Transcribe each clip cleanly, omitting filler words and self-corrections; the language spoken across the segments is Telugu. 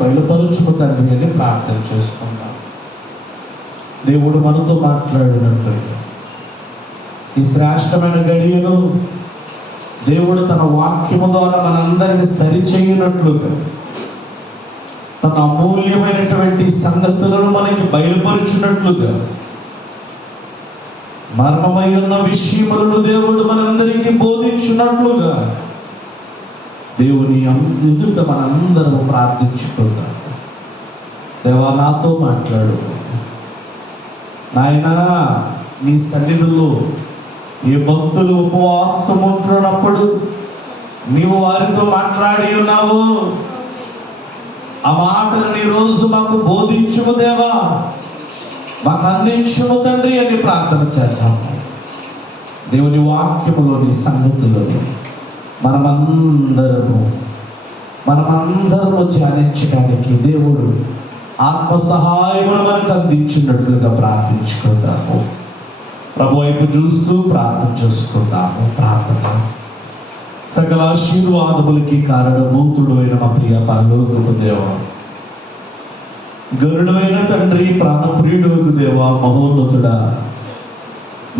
బయలుపరచుము తండ్రి అని ప్రార్థన చేసుకుందాం. దేవుడు మనతో మాట్లాడినట్లుగా ఈ శ్రేష్టమైన గడియను దేవుడు తన వాక్యము ద్వారా మనందరిని సరిచేయనట్లుగా తన అమూల్యమైనటువంటి సంగతులను మనకి బయలుపరుచున్నట్లుగా మర్మమై ఉన్న విషయములను దేవుడు మనందరికీ బోధించున్నట్లుగా దేవుని ఎదుట మనందరం ప్రార్థించుకుందాం. దేవా, నాతో మాట్లాడు నాయనా. నీ సన్నిధిలో ఏ భక్తులు ఉపవాసం ఉంటున్నప్పుడు నీవు వారితో మాట్లాడి ఉన్నావు. ఆ మాటలను ఈరోజు మాకు బోధించుము దేవా, మాకు అందించుము తండ్రి అని ప్రార్థన చేద్దాము. దేవుని వాక్యములోని సంగతులను మనమందరము ధ్యానించడానికి దేవుడు ఆత్మ సహాయమును మనకు అందించినట్లుగా ప్రార్థించుకుందాము. ప్రభు వైపు చూస్తూ ప్రార్థన చేసుకుందాము. ప్రార్థన. సకల ఆశీర్వాదములకి కారణభూతుడు అయిన మా ప్రియ పరలోకపు దేవా, గరుడైన తండ్రి, ప్రాణప్రియుడు దేవా, మహోన్నతుడా,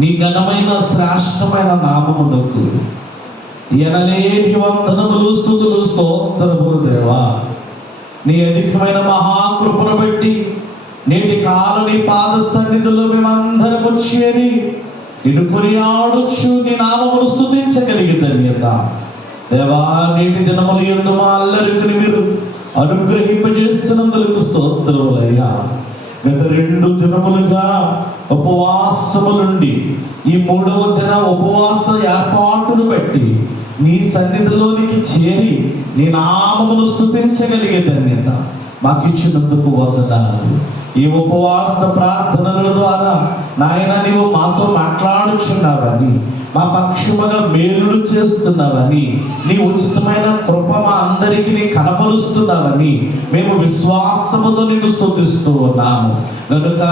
నీ ఘనమైన శ్రేష్టమైన నామమునకు ఎనలేని వందనములు, స్తుతులు, స్తోత్రములు దేవా. నీ అధికమైన మహాకృపను బట్టి నేటి కాలం నీ పాద సన్నిధిలో మేమందరము చేరి నిన్ను కొనియాడొచ్చు, నీ నామమును స్తుతించగలిగే ధన్యత దేవా. నేటి దినములు యందు మా అల్లరికని మీరు అనుగ్రహింపజేస్తున్నందుకు స్తోత్రములయ్యా. గత 2 దినములుగా ఉపవాసములుండి ఈ 3వ దిన ఉపవాస ఏర్పాటును బట్టి నీ సన్నిధిలోనికి చేరి నీ నామమును స్తుతించగలిగే ధన్యత మాకు ఇచ్చినందుకు వందనాలు. ఈ ఉపవాస ప్రార్థనల ద్వారా నాయన నీవు మాతో మాట్లాడుచున్నావని, మా పక్షముగా మేలులు చేస్తున్నావని, నీ ఉచితమైన కృప మా అందరికీ నీ కనపరుస్తున్నావని మేము విశ్వాసముతో నిన్ను స్తుతిస్తూ ఉన్నాము. కనుక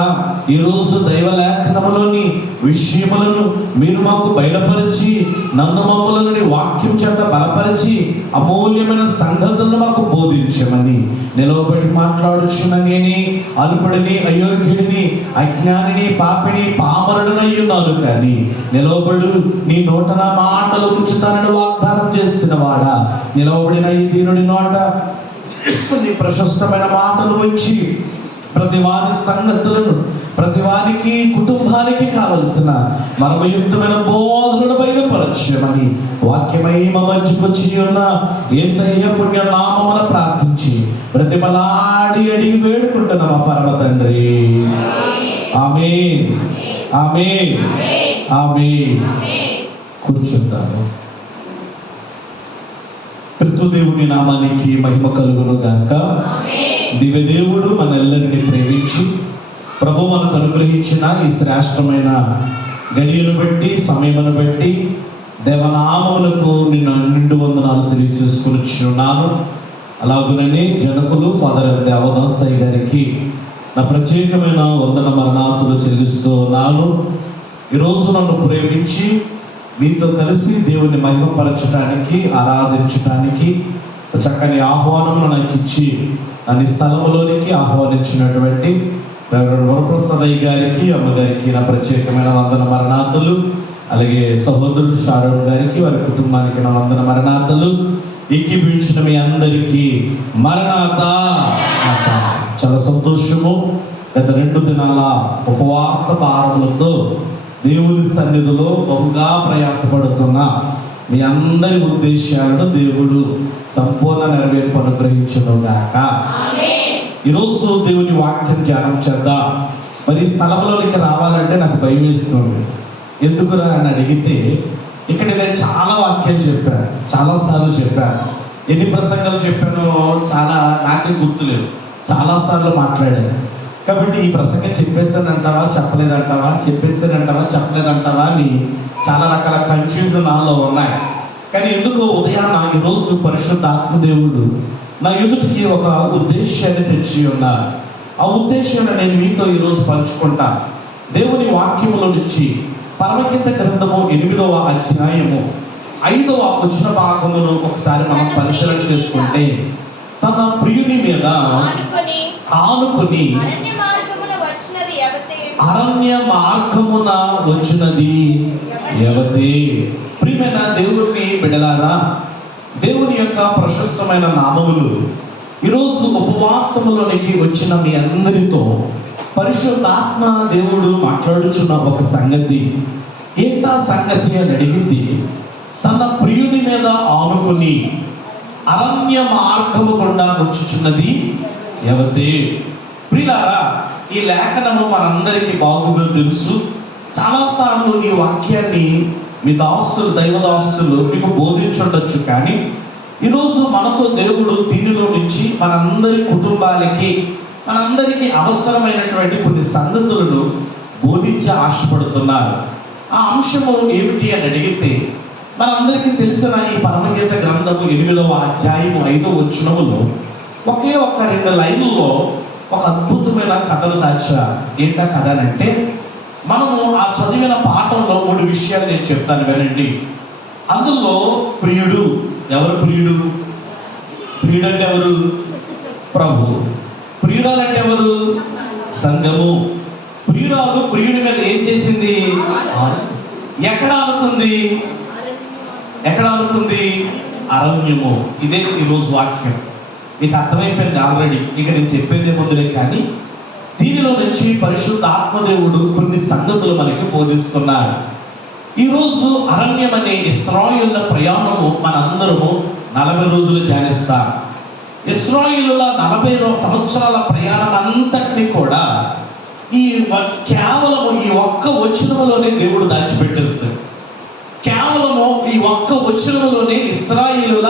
ఈరోజు దైవలేఖనములోని విషయములను మీరు మాకు బయలుపరిచి నన్ను మమ్మలను నీ వాక్యం చేత బలపరిచి అమూల్యమైన సంగతులను మాకు బోధించమని నిలవబడి మాట్లాడుచున్న నేనే అల్పుడిని, అయోగ్యుడిని, అజ్ఞానిని, పాపిని, పామరుడనయ్యున్నాను. కానీ నిలవబడు నీ నోట నా మాటలు ఉంచుతానని వాగ్దానం చేసిన వాడా, నిలవబడిన ఈ దీనుడి నోట నీ ప్రశస్తమైన మాటలు ఉంచి ప్రతి వారి సంగతులను, ప్రతి వారికి కుటుంబానికి కావలసిన మర్మయుక్తమైన బోధనను బయలుపరచమని వాక్యమై మా మధ్యకొచ్చి ఉన్న యేసయ్య పుణ్య నామమున ప్రార్థించి బ్రతిమలాడి అడిగి వేడుకుంటున్న మా పరమ తండ్రి. ఆమేన్, ఆమేన్, ఆమేన్. కూర్చుంటాను. పితృదేవుని నామానికి మహిమ కలుగును గాక. దివ్యదేవుడు మనెల్లరిని ప్రేమించి ప్రభు మనకు అనుగ్రహించిన ఈ శ్రేష్టమైన గడియను బట్టి, సమయమును బట్టి దేవనామములకు నిన్ను నిండు వందనాలు తెలియజేసుకున్నాను. అలాగునని జనకులు ఫాదర్ దేవదాసయ్య గారికి నా ప్రత్యేకమైన వందన మరణాతులు చెల్లిస్తూ ఉన్నాను. ఈరోజు నన్ను ప్రేమించి మీతో కలిసి దేవుని మహిమపరచడానికి, ఆరాధించడానికి చక్కని ఆహ్వానం నాకు ఇచ్చి నన్ను స్థలంలోనికి ఆహ్వానించినటువంటి రెవరెండ్ వరప్రసాదయ్య గారికి, అమ్మగారికి నా ప్రత్యేకమైన వందన మరణాతులు. అలాగే సహోదరుడు షారోన్ గారికి, వారి కుటుంబానికి నా వందన మరణాతులు. ఏకీభవించిన మీ అందరికీ మరణాత. చాలా సంతోషము. గత 2 దినాల ఉపవాస భారములతో దేవుని సన్నిధిలో బహుగా ప్రయాసపడుతున్న మీ అందరి ఉద్దేశాలను దేవుడు సంపూర్ణ నెరవేర్పు అనుగ్రహించును గాక. ఈరోజు దేవుని వాక్యం ధ్యానం చేద్దాం. మరి ఈ స్థలంలోనికి రావాలంటే నాకు భయం వేస్తుంది. ఎందుకురా అని అడిగితే, ఇక్కడ నేను చాలా వాక్యాలు చెప్పాను, చాలాసార్లు చెప్పాను. ఎన్ని ప్రసంగాలు చెప్పానో చాలా నాకే గుర్తులేదు. చాలాసార్లు మాట్లాడాను. కాబట్టి ఈ ప్రసంగం చెప్పేసానంటావా, చెప్పలేదంటావా, చెప్పేసానంటావా, చెప్పలేదంటావా అని చాలా రకాల కన్ఫ్యూజన్ నాలో ఉన్నాయి. కానీ ఎందుకో ఉదయాన్న ఈరోజు పరిశుద్ధ ఆత్మదేవుడు నా ఎదుటికి ఒక ఉద్దేశాన్ని తెచ్చి ఉన్నారు. ఆ ఉద్దేశాన్ని నేను మీతో ఈరోజు పంచుకుంటా. దేవుని వాక్యములో నుంచి పరమగీత గ్రంథము 8వ అధ్యాయము 5వ వచన భాగమును ఒకసారి మనం పరిశీలన చేసుకుంటే, తన ప్రియుని మీద ఆనుకొని అరణ్య మార్గమున వచ్చినది ఎవతే. ప్రియమైన దేవుని బిడ్డలారా, దేవుని యొక్క ప్రశస్తమైన నామములు ఈరోజు ఉపవాసములోనికి వచ్చిన మీ అందరితో పరిశుద్ధాత్మ దేవుడు మాట్లాడుచున్న ఒక సంగతి. ఏంటా సంగతి అని అడిగితే, తన ప్రియుని మీద ఆనుకొని అరణ్య మార్గము గుండా వచ్చుచున్నది ఎవతే. ప్రియులారా, ఈ లేఖనము మనందరికీ బాగుగా తెలుసు. చాలాసార్లు ఈ వాక్యాన్ని మీ దాసులు, దైవదాసులు మీకు బోధించుండొచ్చు. కానీ ఈరోజు మనతో దేవుడు దీనిలో నుంచి మనందరి కుటుంబాలకి, మనందరికీ అవసరమైనటువంటి కొన్ని సంగతులను బోధించి ఆశపడుతున్నారు. ఆ అంశము ఏమిటి అని అడిగితే, మనందరికీ తెలిసిన ఈ పరమగీత గ్రంథము 8వ అధ్యాయము 5వ వచనములో ఒకే ఒక్క 2 లైన్లలో ఒక అద్భుతమైన కథను దాచారు. ఏంటా కథ అంటే, మనము ఆ చదివిన పాఠంలో 3 విషయాలు నేను చెప్తాను, వినండి. అందులో ప్రియుడు, ఎవరు ప్రియుడు? ప్రియుడు అంటే ఎవరు? ప్రభు. ప్రియురాలు అంటే ఎవరు? సంఘము. ప్రియురాలు ప్రియుడి మీద ఏం చేసింది? ఎక్కడ అనుకుంది? ఎక్కడ అనుకుంది? అరణ్యము. ఇదే ఈరోజు వాక్యం. మీకు అర్థమైపోయింది ఆల్రెడీ. ఇక నేను చెప్పేది ఏముందిలే, కానీ దీనిలో నుంచి పరిశుద్ధ ఆత్మదేవుడు కొన్ని సంగతులు మనకి బోధిస్తున్నారు. ఈరోజు అరణ్యం అనే ఇశ్రాయేలుల ప్రయాణము మనందరము 40 రోజులు ధ్యానిస్తాం. ఇశ్రాయేలుల 40 సంవత్సరాల ప్రయాణం అంతటిని కూడా కేవలము ఈ ఒక్క వచనములోనే దేవుడు దాచిపెట్టేస్తాడు. కేవలము ఈ ఒక్క వచనములోనే ఇశ్రాయేలుల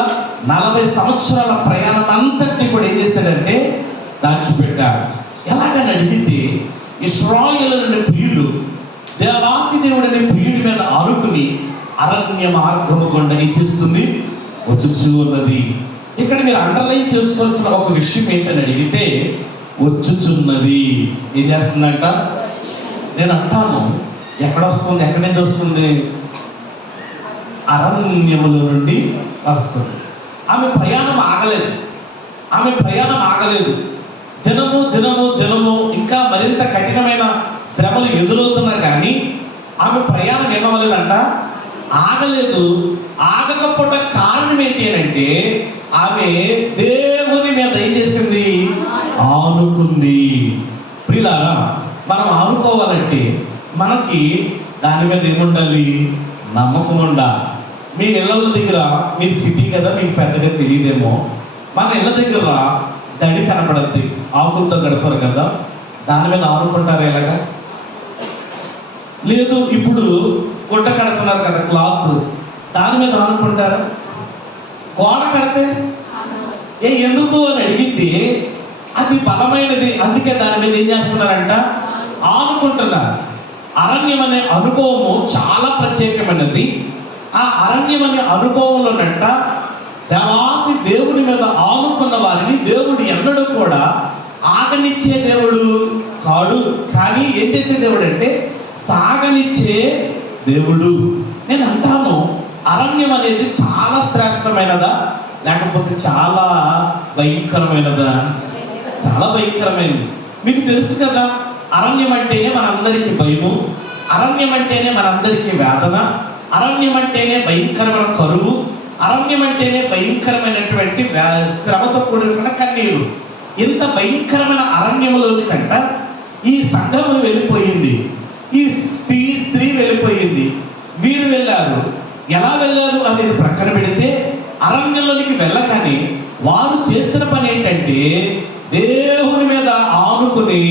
40 సంవత్సరాల ప్రయాణం అంతటిని కూడా ఏం చేశాడంటే దాచిపెట్టాడు. ఎలాగని అడిగితే, ఇశ్రాయేలుని ప్రియుడు దేవాతి దేవుడిని ప్రియుడి మీద ఆనుకుని అరణ్య మార్గము గుండా ఏం చేస్తుంది? వచ్చుచూ ఉన్నది. ఇక్కడ మీరు అండర్లైన్ చేసుకోవాల్సిన ఒక విషయం ఏంటని అడిగితే, వచ్చుచున్నది. ఏం చేస్తుందంట? నేను అంటాను, ఎక్కడ వస్తుంది? ఎక్కడి నుంచి వస్తుంది? అరణ్యముల నుండి వస్తుంది. ఆమె ప్రయాణం ఆగలేదు. దినము దినము దినము ఇంకా మరింత కఠినమైన శ్రమలు ఎదురవుతున్నా కానీ ఆమె ప్రయాణం ఏమవ్వలేదంట, ఆగలేదు. ఆగకపోవట కారణం ఏంటి అంటే, ఆమె దేవుని మీద ఏం చేసింది? ఆనుకుంది. ప్రియులారా, మనం ఆనుకోవాలంటే మనకి దాని మీద ఏముండాలి? నమ్మకం ఉండాలి. మీ ఇళ్ళ దగ్గర, మీరు సిటీ కదా, మీకు పెద్దగా తెలియదేమో, మన ఇళ్ళ దగ్గర దడి కనపడద్ది, ఆకులతో గడపరు కదా, దాని మీద ఆనుకుంటారు. ఎలాగా? లేదు, ఇప్పుడు గుడ్డ కడుతున్నారు కదా, క్లాత్, దాని మీద ఆనుకుంటారు. గోడ కడితే ఎందుకు అని అడిగితే, అది బలమైనది, అందుకే దాని మీద ఏం చేస్తున్నారంట? ఆనుకుంటున్నారు. అరణ్యం అనే అనుభవము చాలా ప్రత్యేకమైనది. ఆ అరణ్యం అనే అనుభవంలోనంట దేవాతి దేవుని మీద ఆనుకున్న వారిని దేవుడు ఎన్నడూ కూడా ఆగనిచ్చే దేవుడు కాడు. కానీ ఏం చేసే దేవుడు అంటే సాగనిచ్చే దేవుడు. నేను అంటాను, అరణ్యం అనేది చాలా శ్రేష్టమైనదా లేకపోతే చాలా భయంకరమైనదా? చాలా భయంకరమైనది. మీకు తెలుసు కదా, అరణ్యం అంటేనే మనందరికీ భయము, అరణ్యం అంటేనే మనందరికీ వేదన, అరణ్యం అంటేనే భయంకరమైన కరువు, అరణ్యం అంటేనే భయంకరమైనటువంటి శ్రమతో కూడిన కన్నీరు. ఇంత భయంకరమైన అరణ్యములోని కంట ఈ సంఘము వెళ్ళిపోయింది, ఈ స్త్రీ వెళ్ళిపోయింది. వీరు వెళ్ళారు. ఎలా వెళ్ళారు అనేది ప్రక్కన పెడితే, అరణ్యంలోనికి వెళ్ళగానే వారు చేసిన పని ఏంటంటే దేవుని మీద ఆనుకుని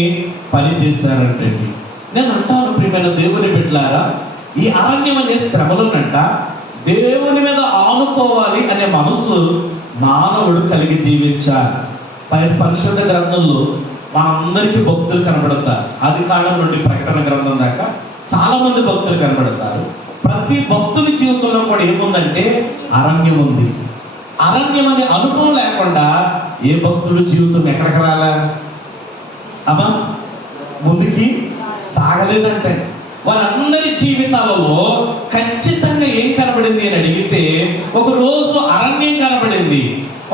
పని చేశారంటండి. నేను అంటాను, ప్రియమైన దేవుని బిడ్డలారా, ఈ అరణ్యం అనే శ్రమలోనంట దేవుని మీద ఆనుకోవాలి అనే మనసు మానవుడు కలిగి జీవించాలి. పరిశుద్ధ గ్రంథంలో మనందరికీ భక్తులు కనబడతారు. ఆది కాండం నుండి ప్రకటన గ్రంథం దాకా చాలా మంది భక్తులు కనబడతారు. ప్రతి భక్తుని జీవితంలో కూడా ఏముందంటే అరణ్యం ఉంది. అరణ్యం అనే అనుభవం లేకుండా ఏ భక్తుడు జీవితం ఎక్కడికి రాలా అమ్మా, ముందుకి సాగలేదంటే. వారందరి జీవితాలలో ఖచ్చితంగా ఏం కనబడింది అని అడిగితే, ఒక రోజు అరణ్యం కనబడింది,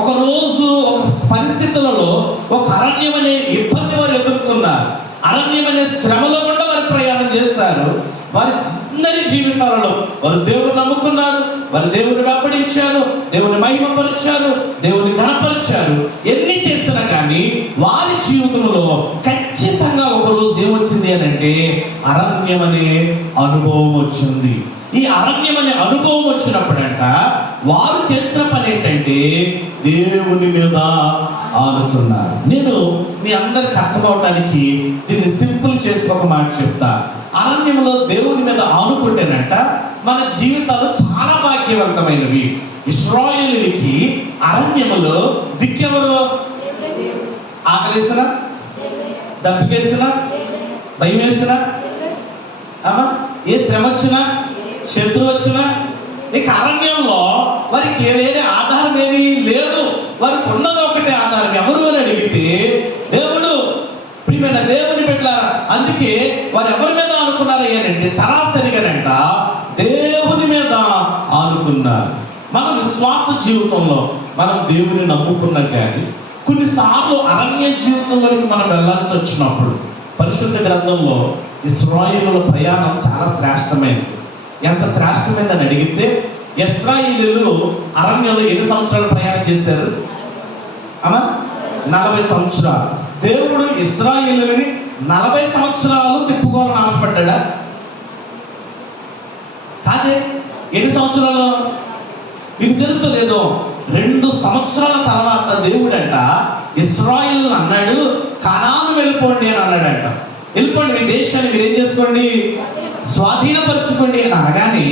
ఒక రోజు ఒక పరిస్థితులలో ఒక అరణ్యం అనే ఇబ్బంది వారు ఎదుర్కొన్నారు. అరణ్యం అనే శ్రమలో కూడా వారు ప్రయాణం చేశారు. వారి అందరి జీవితాలలో వారు దేవుని నమ్ముకున్నారు, వారు దేవుని వెంబడించారు, దేవుని మహిమపరిచారు, దేవుని ఘనపరిచారు. ఎన్ని చేసినా కానీ వారి జీవితంలో ఖచ్చితంగా ఒక రోజు ఏమొచ్చింది అని అంటే అరణ్యం అనే అనుభవం వచ్చింది. ఈ అరణ్యం అనే అనుభవం వచ్చినప్పుడంట వారు చేసిన పని ఏంటంటే దేవుని మీద ఆనుకున్నారు. నేను మీ అందరికి అర్థమవటానికి దీన్ని సింపుల్ చేసి ఒక మాట చెప్తా. అరణ్యంలో దేవుని మీద ఆనుకుంటేనంట మన జీవితాలు చాలా భాగ్యవంతమైనవి. ఇశ్రాయేలుకి అరణ్యములో దిక్కెవరు? ఆకలేసినా, దప్పికేసినా, భయం వేసినా, ఏ శ్రమ వచ్చినా, శత్రువు వచ్చినా, ఇక అరణ్యంలో వారికి వేరే ఆధారం ఏమీ లేదు. వారికి ఉన్నది ఒకటే ఆధారం. ఎవరు అని అడిగితే దేవుడు. ప్రియమైన దేవుని బిడ్డలారా, అందుకే వారు ఎవరి మీద ఆనుకున్నారు అంటే సరాసరిగానంట దేవుని మీద ఆనుకున్నారు. మన విశ్వాస జీవితంలో మనం దేవుని నమ్ముకున్నాం, కానీ కొన్నిసార్లు అరణ్య జీవితంలోకి మనం వెళ్ళాల్సి వచ్చినప్పుడు పరిశుద్ధ గ్రంథంలో ఇశ్రాయేలుల ప్రయాణం చాలా శ్రేష్టమైనది. ఎంత శ్రేష్టమైందని అడిగితే ఇశ్రాయేలీయులు అరణ్యంలో ఎన్ని సంవత్సరాలు ప్రయాణం చేశారు? 40 సంవత్సరాలు. దేవుడు ఇశ్రాయేలుని 40 సంవత్సరాలు తిప్పుకోవాలని ఆశపడ్డా? కాదే. ఎన్ని సంవత్సరాలు మీకు తెలుసు లేదో? 2 సంవత్సరాల తర్వాత దేవుడంట ఇశ్రాయేలుని అన్నాడు, కనాను వెళ్ళిపోండి అని అన్నాడంట. వెళ్ళిపోండి, మీ దేశాన్ని మీరు ఏం చేసుకోండి, స్వాధీనపరచుకోండి అని అనగానే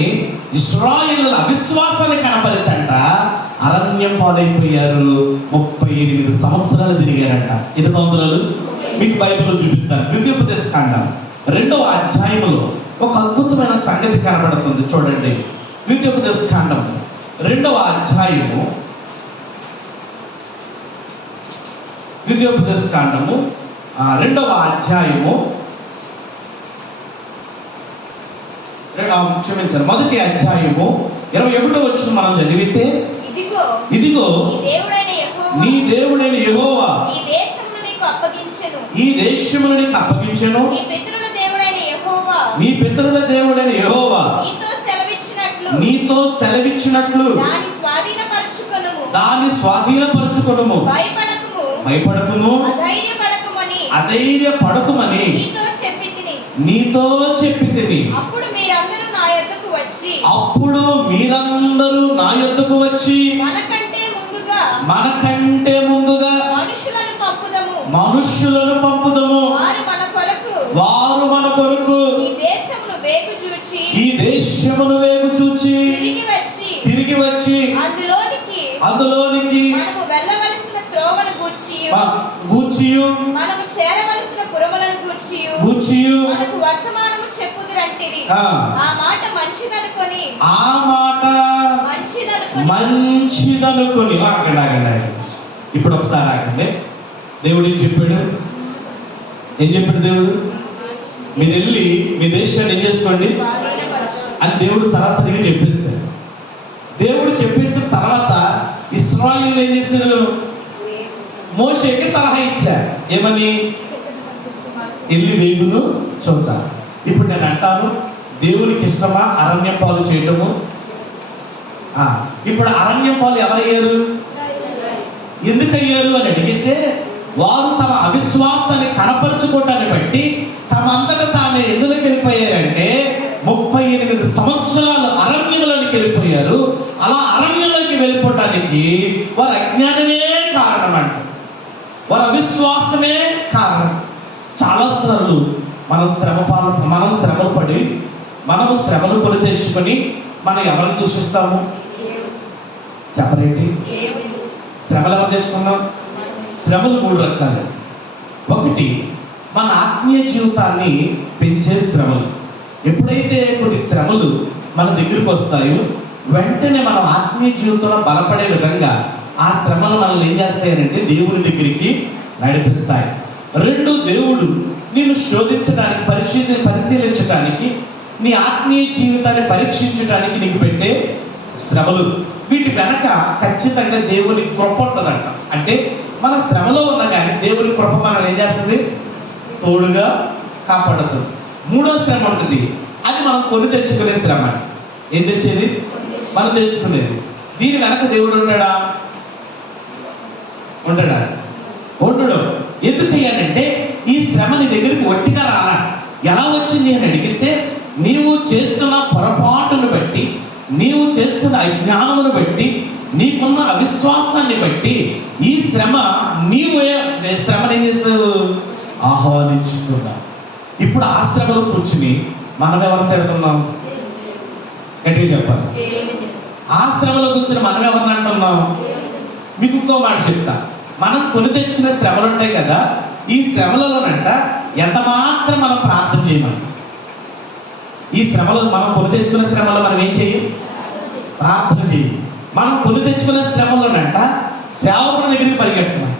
ఇశ్రాయేలుల అవిశ్వాసాన్ని కనపరచంట అరణ్యం పాలైపోయారు. 38 సంవత్సరాలు తిరిగారంట. ఎన్ని సంవత్సరాలు? మీకు బైబిల్లో చూపిస్తాను. ద్వితీయోపదేశకాండం 2వ అధ్యాయంలో ఒక అద్భుతమైన సంగతి కనబడుతుంది. చూడండి, ద్వితీయోపదేశకాండం 2వ అధ్యాయము, ద్వితీయోపదేశకాండము 2వ అధ్యాయము, క్షమించారు, 1వ అధ్యాయము 21వ వచనం మనం చదివితే, ఇదిగో నీ దేవుడైన యెహోవా ఈ దేశమును నీకు అప్పగించెను, నీ పితరుల దేవుడైన యెహోవా నీతో సెలవిచ్చినట్లు దాన్ని స్వాధీనపరచుకొనుము, భయపడకుము, అధైర్యపడకుమని నీతో చెప్పితిని. అప్పుడు మీరందరూ నా యొద్దకు వచ్చి మనకంటే ముందుగా మనుష్యులను పంపుదము, వారు మన కొరకు ఈ దేశమును వేగు చూచి తిరిగి వచ్చి అందులోనికి గూర్చియు మనము చేరవలసిన పురములను గూర్చియు మనకు వర్తమానము చెప్పుదురంటిరి. ఆ మాట మంచిదనుకొని ఆగండి. ఇప్పుడు ఒకసారి ఆగండి. దేవుడు ఏం చెప్పాడు? దేవుడు? మీరు వెళ్ళి మీ దేశాన్ని ఏం చేసుకోండి అని దేవుడు సరాసరిగా చెప్పేశాడు. దేవుడు చెప్పేసిన తర్వాత ఇశ్రాయేలు ఏం చేశారు? మోషేకి సలహా ఇచ్చారు. ఏమని? వెళ్ళి వేగును చూద్దాం. ఇప్పుడు నేను అంటాను, దేవునికి ఇష్టమా అరణ్యం పాలు చేయటము? ఇప్పుడు అరణ్యం పాలు ఎవరయ్యారు? ఎందుకయ్యారు అని అడిగితే, వారు తమ అవిశ్వాసాన్ని కనపరుచుకోవటాన్ని బట్టి తమ అంతటా తామే ఎందుకు వెళ్ళిపోయారంటే 38 సంవత్సరాలు అరణ్యంలోకి వెళ్ళిపోయారు. అలా అరణ్యంలోకి వెళ్ళిపోవటానికి వారి అజ్ఞానమే కారణం అంట, వారి అవిశ్వాసమే కారణం. చాలాసార్లు మనం శ్రమలు పడి మనము శ్రమలు కొని తెచ్చుకొని మనం ఎవరిని దూషిస్తాము? చెప్పరేంటి? శ్రమలు ఎవరు తెచ్చుకున్నాం? శ్రమలు 3 రకాలు. ఒకటి, మన ఆత్మీయ జీవితాన్ని పెంచే శ్రమలు. ఎప్పుడైతే కొన్ని శ్రమలు మన దగ్గరికి వస్తాయో వెంటనే మనం ఆత్మీయ జీవితంలో బలపడే విధంగా ఆ శ్రమలు మనల్ని ఏం చేస్తాయనంటే దేవుని దగ్గరికి నడిపిస్తాయి. 2, దేవుడు నిన్ను శోధించడానికి, పరిశీలించడానికి, నీ ఆత్మీయ జీవితాన్ని పరీక్షించడానికి నీకు పెట్టే శ్రమలు. వీటి వెనక ఖచ్చితంగా దేవుని కృప ఉంటుందంట. అంటే మన శ్రమలో ఉన్నా కానీ దేవుని కృప మనల్ని ఏం చేస్తుంది? తోడుగా కాపాడుతుంది. మూడో శ్రమ ఉంటుంది, అది మనం కొని తెచ్చుకునే శ్రమ. ఏం తెచ్చేది? మనం తెచ్చుకునేది. దీని వెనక దేవుడు ఉంటాడా? ఉండడా? ఉండడు. ఎందుకయ్యానంటే ఈ శ్రమ నీ దగ్గరికి ఒట్టిగా రాలా. ఎలా వచ్చింది అని అడిగితే, నీవు చేస్తున్న పొరపాటును బట్టి, నీవు చేస్తున్న అజ్ఞానమును బట్టి, నీకున్న అవిశ్వాసాన్ని బట్టి ఈ శ్రమ నీవు శ్రమను ఏం చేసావు? ఆహ్వానించుకున్నావు. ఇప్పుడు ఆ శ్రమలో కూర్చుని మనం ఎవరిని తిడుతున్నాం? గట్టిగా చెప్పాలి. ఆ శ్రమలో కూర్చుని మనం ఎవరిని అంటున్నాం? మీకు ఇంకో మాట చెప్తా. మనం కొని తెచ్చుకునే శ్రమలు ఉంటాయి కదా, ఈ శ్రమలలోనంట ఎంత మాత్రం మనం ప్రార్థన చేయమని. ఈ శ్రమలో మనం కొని తెచ్చుకునే శ్రమలో మనం ఏం చేయం? ప్రార్థన చేయం. మనం కొని తెచ్చుకునే శ్రమలోనంట సేవకుని దగ్గరికి పరిగెట్టమని.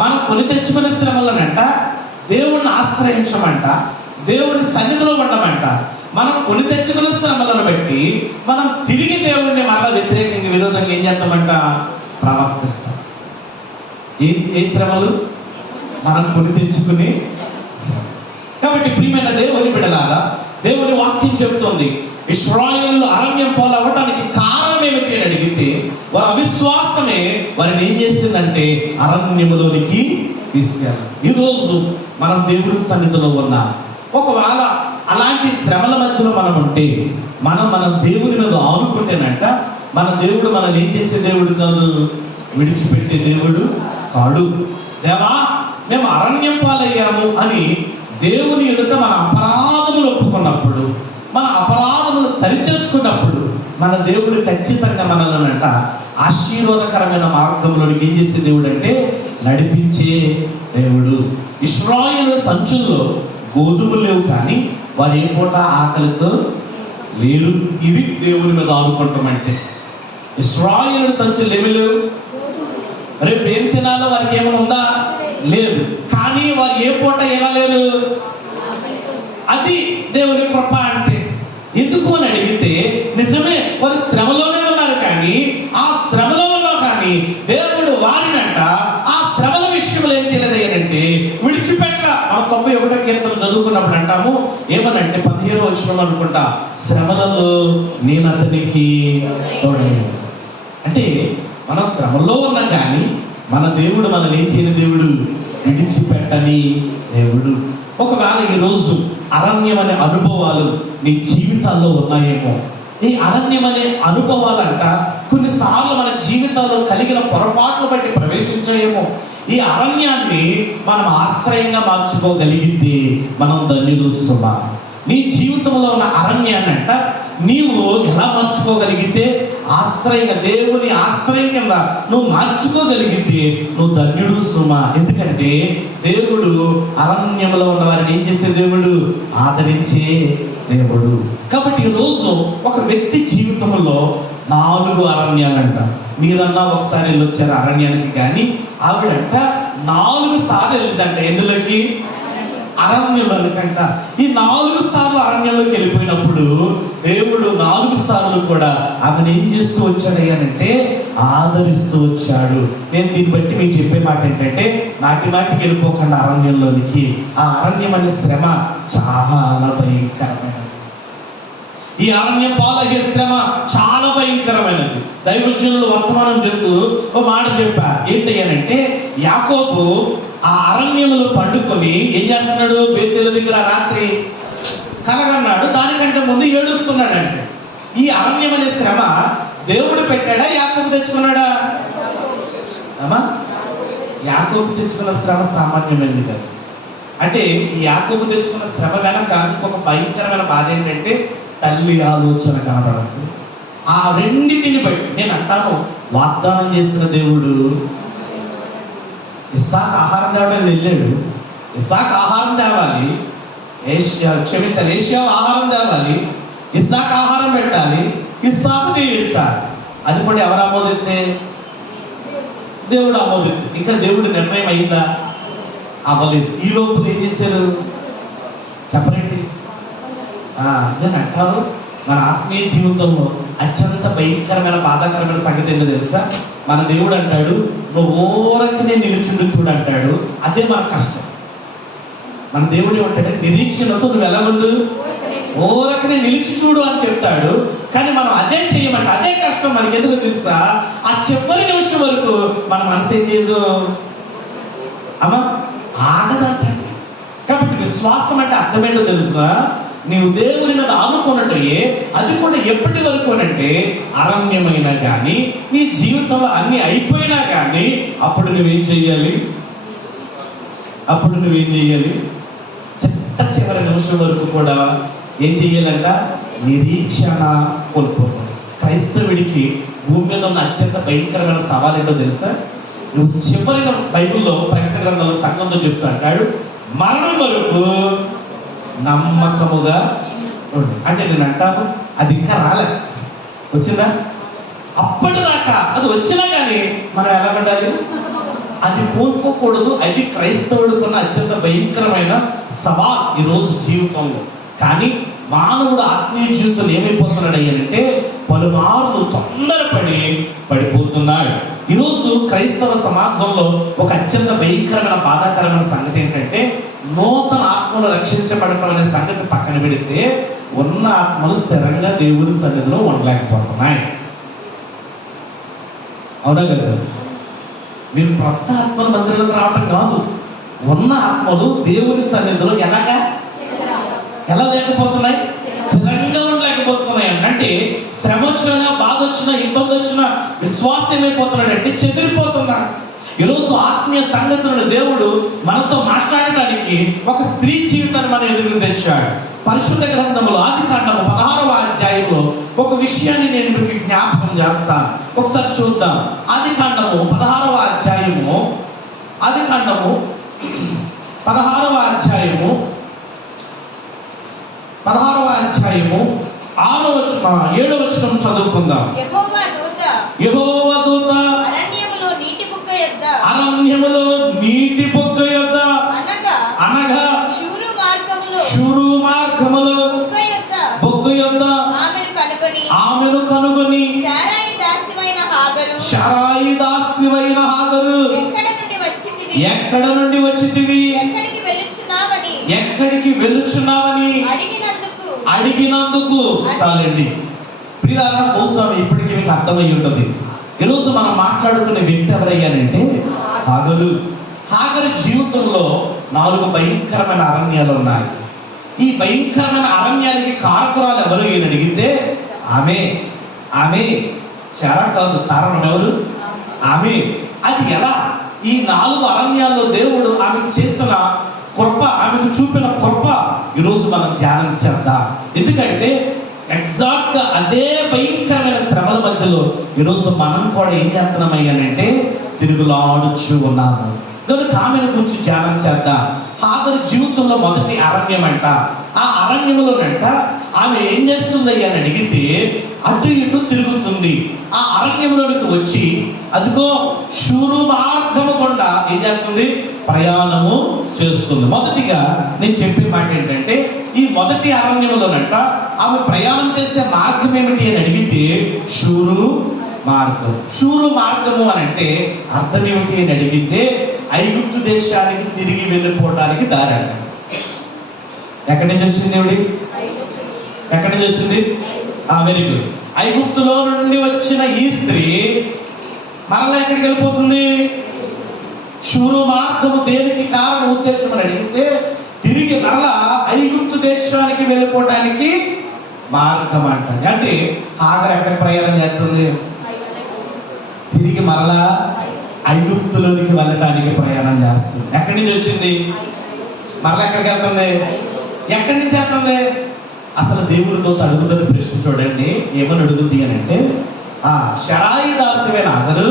మనం కొని తెచ్చుకునే శ్రమలోనంట దేవుణ్ణి ఆశ్రయించమంట, దేవుని సన్నిధిలో ఉండమంట. మనం కొని తెచ్చుకున్న శ్రమలను బట్టి మనం తిరిగి దేవుణ్ణి మరలా వ్యతిరేకంగా విరోధంగా ఏం చేస్తామంట? ప్రవర్తిస్తాం. ఏ శ్రమలు? మనం కొని తెచ్చుకునే శ్రమ. కాబట్టి ప్రియమైన దేవుని బిడ్డలారా, దేవుని వాక్యం చెబుతోంది, ఇశ్రాయేలు అరణ్యం పాలవ్వడానికి కారణం ఏమిటి అని అడిగితే, వారి అవిశ్వాసమే వారిని ఏం చేసిందంటే అరణ్యములోనికి తీసుకెళ్ళాలి. ఈరోజు మనం దేవుని సన్నిధిలో ఉన్నాం. ఒకవేళ అలాంటి శ్రమల మధ్యలో మనం ఉంటే, మన దేవుని మీద ఆనుకుంటేనంట, మన దేవుడు మనల్ని ఏం చేసే దేవుడు కాదు, విడిచిపెట్టే దేవుడు కాడు. దేవా, మేము అరణ్యం పాలయ్యాము అని దేవుని ఎదుట మన అపరాధములు ఒప్పుకున్నప్పుడు, మన అపరాధములు సరిచేసుకున్నప్పుడు, మన దేవుడు ఖచ్చితంగా మనల్ని ఆశీర్వాదకరమైన మార్గంలోనికి ఏం చేసే దేవుడు అంటే నడిపించే దేవుడు. ఇశ్రాయేలు సంచుల్లో గోధుమలు లేవు, కానీ వారు ఏ పూట ఆకలితో లేరు. ఇది దేవుని మీద ఆనుకుంటామంటే. ఇశ్రాయేలు సంచులు ఏమి లేవు, రేపు ఏం తినాలో వారికి ఏమైనా ఉందా? లేదు. కానీ వారు ఏ పూట ఎలా లేరు? అది దేవుని కృప అంటే. ఎందుకు అని అడిగితే, నిజమే వారు శ్రమలోనే ఉన్నారు, కానీ ఆ శ్రమలో ఉన్నా కానీ దేవుడు వారినంట ఆ శ్రమల విషయంలో ఏం చేయలేదయ్యానంటే విడిచిపెట్టరా. మనం 91వ కీర్తన చదువుకున్నప్పుడు అంటాము ఏమనంటే 15వ వచనం అనుకుంటా, శ్రమలలో నేను అతనికి తోడయ్యాను. అంటే మనం శ్రమలో ఉన్నా కానీ మన దేవుడు మనల్ని ఏం చేయని దేవుడు, విడిచిపెట్టని దేవుడు. ఒకవేళ ఈరోజు అరణ్యం అనే అనుభవాలు నీ జీవితాల్లో ఉన్నాయేమో. ఈ అరణ్యం అనే అనుభవాలంట కొన్నిసార్లు మన జీవితాల్లో కలిగిన పొరపాట్లు బట్టి ప్రవేశించాయేమో. ఈ అరణ్యాన్ని మనం ఆశ్రయంగా మార్చుకోగలిగితే మనం ధన్యులు సుమా. నీ జీవితంలో ఉన్న అరణ్యాన్ని అంట నీవు ఎలా మార్చుకోగలిగితే, ఆశ్రయంగా దేవుని ఆశ్రయం కింద నువ్వు మార్చుకోగలిగితే నువ్వు ధన్యుడు సుమా. ఎందుకంటే దేవుడు అరణ్యంలో ఉన్న వారిని ఏం చేసే దేవుడు, ఆదరించే దేవుడు. కాబట్టి ఈరోజు ఒక వ్యక్తి జీవితంలో 4 అరణ్యాలంట. మీరన్నా ఒకసారి వెళ్ళొచ్చారు అరణ్యానికి, కానీ ఆవిడంట 4 సార్లు వెళ్ళిందంట. ఎందులోకి? అరణ్యంలోనికంట. ఈ 4 సార్లు అరణ్యంలోకి వెళ్ళిపోయినప్పుడు దేవుడు 4 సార్లు కూడా అతను ఏం చేస్తూ వచ్చాడయ్యానంటే ఆదరిస్తూ వచ్చాడు. నేను దీన్ని బట్టి మీకు చెప్పే మాట ఏంటంటే, మాటికి వెళ్ళిపోకుండా అరణ్యంలోనికి. ఆ అరణ్యం అనే శ్రమ చాలా భయంకరమైనది. ఈ అరణ్యం పాలయ్యే శ్రమ చాలా భయంకరమైనది. దైవజనులు వర్తమానం చెప్తూ ఓ మాట చెప్పారు. ఏంటయ్యానంటే, యాకోబు ఆ అరణ్యంలో పండుకొని ఏం చేస్తున్నాడు, బేతేలు దగ్గర రాత్రి కలగన్నాడు. దానికంటే ముందు ఏడుస్తున్నాడంటే. ఈ అరణ్యం అనే శ్రమ దేవుడు పెట్టాడా, యాకోబు తెచ్చుకున్నాడా? అమ్మా, యాకోబు తెచ్చుకున్న శ్రమ సామాన్యమైనది కాదు. అంటే ఈ యాకోబు తెచ్చుకున్న శ్రమ వెనక ఇంకొక భయంకరమైన బాధ ఏంటంటే, తల్లి ఆలోచన కనబడుతుంది. ఆ రెండింటిని బట్టి నేను అంటాను, వాగ్దానం చేసిన దేవుడు ఇస్సాకు ఆహారం తేవడానికి వెళ్ళాడు. ఇస్సాకు ఆహారం తేవాలి, ఏషియా ఆహారం తేవాలి, ఇస్సాకు ఆహారం పెట్టాలి, ఇస్సాకు దీవించాలి. అది కూడా ఎవరు ఆమోదిస్తే? దేవుడు ఆమోదిస్తే. ఇంకా దేవుడు నిర్ణయం అయిందా? అవ్వలేదు. ఈ లోపు ఏం చేశారు చెప్పండి. నేను అంటాను, మన ఆత్మీయ జీవితంలో అత్యంత భయంకరమైన బాధాకరమైన సంగతి ఏంటో తెలుసా? మన దేవుడు అంటాడు, నువ్వు ఊరకనే నిలుచుండు చూడు అంటాడు. అదే మన కష్టం. మన దేవుడు ఏమంటాడు, నిరీక్షణతో నువ్వు ఎలా ముందు ఊరకనే నిలిచి చూడు అని చెప్తాడు. కానీ మనం అదే చేయమంట. అదే కష్టం మనకి. ఎందుకు తెలుసా? ఆ చివరి నిమిషం వరకు మన మనసు ఏం చేయదు అమ్మా, ఆగదంటండి. కాబట్టి విశ్వాసం అంటే అర్థమేంటో తెలుసా? నీవు దేవుని మీద ఆనుకున్నట్టే, అది కూడా ఎప్పటి వరకు అంటే అరణ్యమైనా కానీ, నీ జీవితంలో అన్ని అయిపోయినా కానీ, అప్పుడు నువ్వేం చెయ్యాలి? చిట్ట చివరి నిమిషం వరకు కూడా ఏం చెయ్యాలంట? నిరీక్షణ కోల్పోతాం. క్రైస్తవుడికి భూమి మీద ఉన్న అత్యంత భయంకరమైన సవాల్ ఏంటో తెలుసా? నువ్వు చివరి బైబిల్లో ప్రకటన గ్రంథంలో సంఘంతో చెప్తూ అంటాడు, మరణం వరకు నమ్మకముగా ఉండు. అంటే నేను అంటాను, అది ఇంకా రాలే, వచ్చిందా? అప్పటిదాకా అది వచ్చినా కానీ మనం ఎలా ఉండాలి? అది కోల్పోకూడదు. అది క్రైస్తవుడికున్న అత్యంత భయంకరమైన సవాల్ ఈరోజు జీవితంలో. కానీ మానవుడు ఆత్మీయ జీవితంలో ఏమైపోతున్నాడు అయ్యానంటే, పలుమార్లు తొందరపడి పడిపోతున్నాడు. ఈరోజు క్రైస్తవ సమాజంలో ఒక అత్యంత భయంకరమైన బాధాకరమైన సంగతి ఏంటంటే, నూతన ఆత్మలు రక్షించబడటం అనే సంగతి పక్కన పెడితే, ఉన్న ఆత్మలు స్థిరంగా దేవుని సన్నిధిలో ఉండలేకపోతున్నాయి. అవునా కదా? మీరు కొత్త ఆత్మల మందిరంలోకి రావటం కాదు, ఉన్న ఆత్మలు దేవుని సన్నిధిలో ఎలా లేకపోతున్నాయి? స్థిరంగా ఉండలేకపోతున్నాయి. అంటే శ్రమ వచ్చినా, బాధ వచ్చినా, ఇబ్బంది వచ్చినా విశ్వాసం ఏమైపోతున్నాడు అంటే చెదిరిపోతున్నాడు. ఈరోజు ఆత్మీయ సంగతులను దేవుడు మనతో మాట్లాడటానికి ఒక స్త్రీ జీవితాన్ని మన ఎదురు తెచ్చాడు. పరిశుద్ధ గ్రంథములో ఆదికాండము 16వ అధ్యాయంలో ఒక విషయాన్ని నేను మీకు జ్ఞాపకం చేస్తాను. ఒకసారి చూద్దాం. ఆదికాండము 16వ అధ్యాయము 6వ వచనం, 7వ వచనం చదువుకుందాం. యెహోవా దూత అరణ్యములో నీటి బుగ్గ యొద్ద అనగా షూరు మార్గములో బుగ్గ యొద్ద ఆమెను కనుగొని, శారాయి దాస్యమైన హాగరు, ఎక్కడ నుండి వచ్చితివి? ఎక్కడికి వెలుచున్నావని అడిగినందుకు. చాలండి ప్రియులారా, బహుశా ఇప్పటికీ మీకు అర్థమై ఉంటుంది. ఈరోజు మనం మాట్లాడుకునే వ్యక్తి ఎవరయ్యానంటే హాగరు జీవితంలో 4 భయంకరమైన అరణ్యాలు ఉన్నాయి. ఈ భయంకరమైన అరణ్యాలకి కారకురాలు ఎవరు అని అడిగితే ఆమె చారా కాదు, కారణం ఎవరు? ఆమె. అది ఎలా? ఈ 4 అరణ్యాల్లో దేవుడు ఆమెకు చేసిన కృప, ఆమెకు చూపిన కృప ఈరోజు మనం ధ్యానం చేద్దాం. ఎందుకంటే ఎగ్జాక్ట్గా అదే భయంకరమైన శ్రమల మధ్యలో ఈరోజు మనం కూడా ఏం చేస్తున్నామయ్యానంటే తిరుగులాడుచు ఉన్నాము. కనుక ఆమెను గురించి ధ్యానం చేద్దాం. హాగరు జీవితంలో మొదటి అరణ్యం అంట. ఆ అరణ్యంలోనంట ఆమె ఏం చేస్తుంది అని అడిగితే అటు ఇటు తిరుగుతుంది. ఆ అరణ్యంలోనికి వచ్చి అదిగో షూరు మార్గము గుండా ఏం చేస్తుంది? ప్రయాణము చేస్తుంది. మొదటిగా నేను చెప్పే మాట ఏంటంటే, ఈ మొదటి అరణ్యంలోనంట ఆమె ప్రయాణం చేసే మార్గం ఏమిటి అని అడిగితే షూరు మార్గం. షూరు మార్గము అని అంటే అర్థం ఏమిటి అని అడిగితే ఐగుప్తు దేశానికి తిరిగి వెళ్ళిపోవడానికి దారి అంట. ఎక్కడి నుంచి వచ్చింది? ఎక్కడి నుంచి వచ్చింది? Very good. ఐగుప్తులో నుండి వచ్చిన ఈ స్త్రీ మరలా ఎక్కడికి వెళ్ళిపోతుంది? షూరు మార్గము దేనికి కారణం, ఉద్దేశం అని అడిగితే తిరిగి మరలా ఐగుప్తు దేశానికి వెళ్ళిపోవడానికి మార్గం అంటాడు. అంటే హాగరు ఎక్కడ ప్రయాణం చేస్తుంది? తిరిగి మరలా ఐగుప్తులోనికి వెళ్ళటానికి ప్రయాణం చేస్తుంది. ఎక్కడి నుంచి వచ్చింది? మరలా ఎక్కడికి వెళ్తుంది? ఎక్కడి నుంచి వెళ్తుంది? అసలు దేవుడితో అడుగుతుంది ప్రశ్న చూడండి. ఏమని అడుగుద్ది అని అంటే, శారాయి దాస్యమైన హాగరు,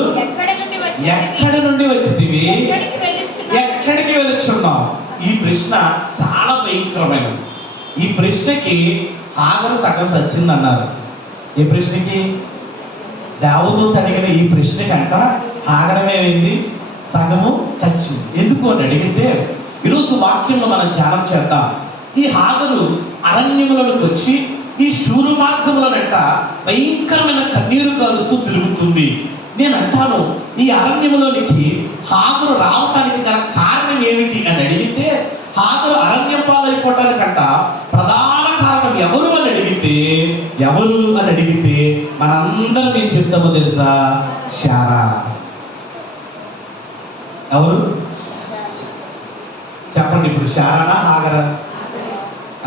ఎక్కడి నుండి వచ్చింది? ఎక్కడికి వెళ్తున్నావు? ఈ ప్రశ్న చాలా భయంకరమైనది. ఈ ప్రశ్నకి హాగరు సగం సచ్చింది అన్నారు. ఏ ప్రశ్నకి? దేవదూత అడిగిన ఈ ప్రశ్నకంట హాగరమేమైంది? సగము చచ్చింది. ఎందుకు అని అడిగితే ఈరోజు వాక్యంలో మనం ధ్యానం చేద్దాం. ఈ హాగరు అరణ్యములోకి వచ్చి ఈ ఈ శూరు మార్గంలోనంట భయంకరమైన కన్నీరు కారుస్తూ తిరుగుతుంది. నేను అంటాను, ఈ అరణ్యంలోనికి హాగరు రావటానికి గల కారణం ఏమిటి అని అడిగితే, హాగరు అరణ్యం పాలైపోవటానికంట ప్రధాన కారణం ఎవరు అని అడిగితే మనందరం ఏం చెప్తామో తెలుసా? శారా. ఎవరు చెప్పండి ఇప్పుడు? శారానా హాగరా?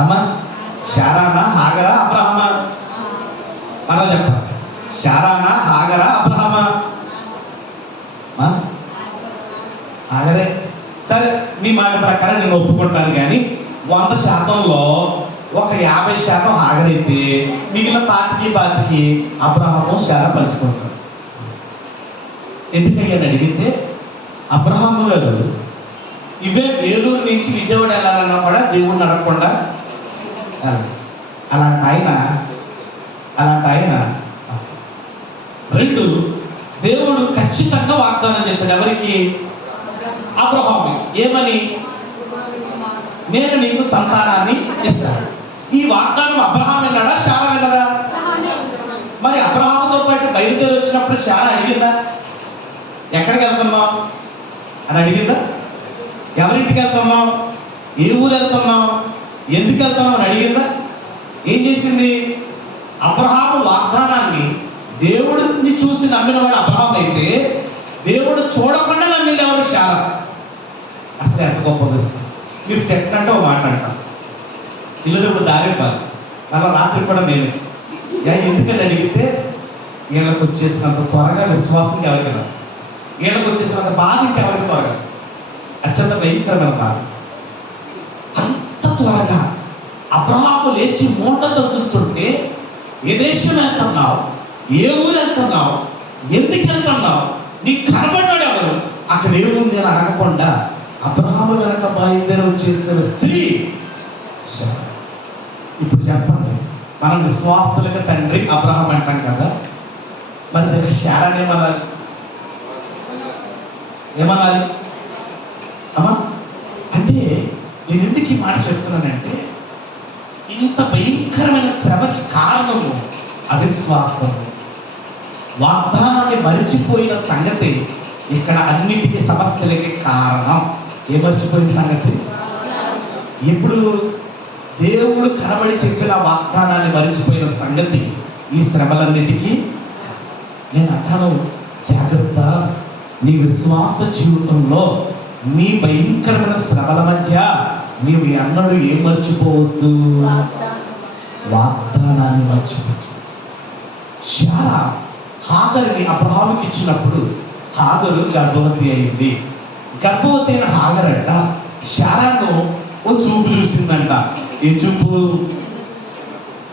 అమ్మా, శారానా హాగరా అబ్రహామా? మళ్ళా చెప్పండి, శారానా హాగరా అబ్రహామా? హాగరే. సరే, మీ మాట ప్రకారం నేను ఒప్పుకుంటాను, కానీ 100%లో ఒక 50% హాగరైతే మిగిలిన 25 అబ్రహాము శారా పంచుకుంటారు. ఎందుకయ్యని అడిగితే, అబ్రహాము గారు ఇవే వేలూరు నుంచి విజయవాడ వెళ్ళాలన్నా కూడా దేవుడిని అడగకుండా అలాంటి ఆయన 2 దేవుడు ఖచ్చితంగా వాగ్దానం చేశాడు. ఎవరికి? అబ్రహాము. ఏమని? నేను నీకు సంతానాన్ని ఇస్తాను. ఈ వాగ్దానం అబ్రహాం విన్నాడా, శారా విన్నదా? మరి అబ్రహాముతో పాటు బయలుదేరి వచ్చినప్పుడు శారా అడిగిందా? ఎక్కడికి వెళ్తున్నావు అని అడిగిందా? ఎవరింటికి వెళ్తున్నావు, ఏ ఊరు వెళ్తున్నావు, ఎందుకు వెళ్తున్నావు అని అడిగిందా? ఏం చేసింది? అబ్రహాము వాగ్దానాన్ని దేవుడిని చూసి నమ్మినవాడు అబ్రహాం అయితే, దేవుడు చూడకుండా నమ్మింది ఎవరు? శారా. అసలు ఎంత గొప్ప విషయం. మీరు తెట్టంటే ఒక మాట అంటాం, ఇల్లు దారి ఇవ్వాలి, మళ్ళీ రాత్రి కూడా నేను ఎందుకని అడిగితే, వీళ్ళకి వచ్చేసినంత త్వరగా విశ్వాసం ఎవరికి రాదు, వీళ్ళకి వచ్చేసినంత బాధ ఇంకెవరికి త్వరగా, అత్యంత భయంకరమైన బాధ. అంత త్వరగా అబ్రహాము లేచి మూట తగ్గుతుంటే, ఏ దేశం వెళ్తున్నావు, ఏ ఊరు వెళ్తున్నావు, ఎందుకు వెళ్తున్నావు, నీకు కనబడినాడు ఎవరు, అక్కడ ఏముంది అని అడగకుండా అబ్రహాము వెనక బయలుదేరి వచ్చేసిన స్త్రీ శారా. ఇప్పుడు చెప్పండి, మనం విశ్వాసులకు తండ్రి అబ్రహాం అంటాం కదా, మరి దగ్గర శారాని ఏమనాలి అమ్మా? అంటే నేను ఎందుకు ఈ మాట చెప్తున్నానంటే, ఇంత భయంకరమైన శ్రమకి కారణము అవిశ్వాసం, వాగ్దానాన్ని మరిచిపోయిన సంగతి ఇక్కడ అన్నిటికీ సమస్యలకి కారణం. ఏ మర్చిపోయిన సంగతి? ఇప్పుడు దేవుడు కనబడి చెప్పిన వాగ్దానాన్ని మరిచిపోయిన సంగతి ఈ శ్రమలన్నిటికీ. నేను అంటాను, జాగ్రత్త. నీ విశ్వాస జీవితంలో నీ భయంకరమైన శ్రమల మధ్య నీవు ఎన్నడూ ఏం మర్చిపోవద్దు? వాగ్దానాన్ని మర్చిపోవద్దు. శారా హాగరుని అబ్రహాముకి ఇచ్చినప్పుడు హాగరు గర్భవతి అయింది. గర్భవతి అయిన హాగరంట శారాను ఓ చూపు చూసిందంట. ఏ చూపు?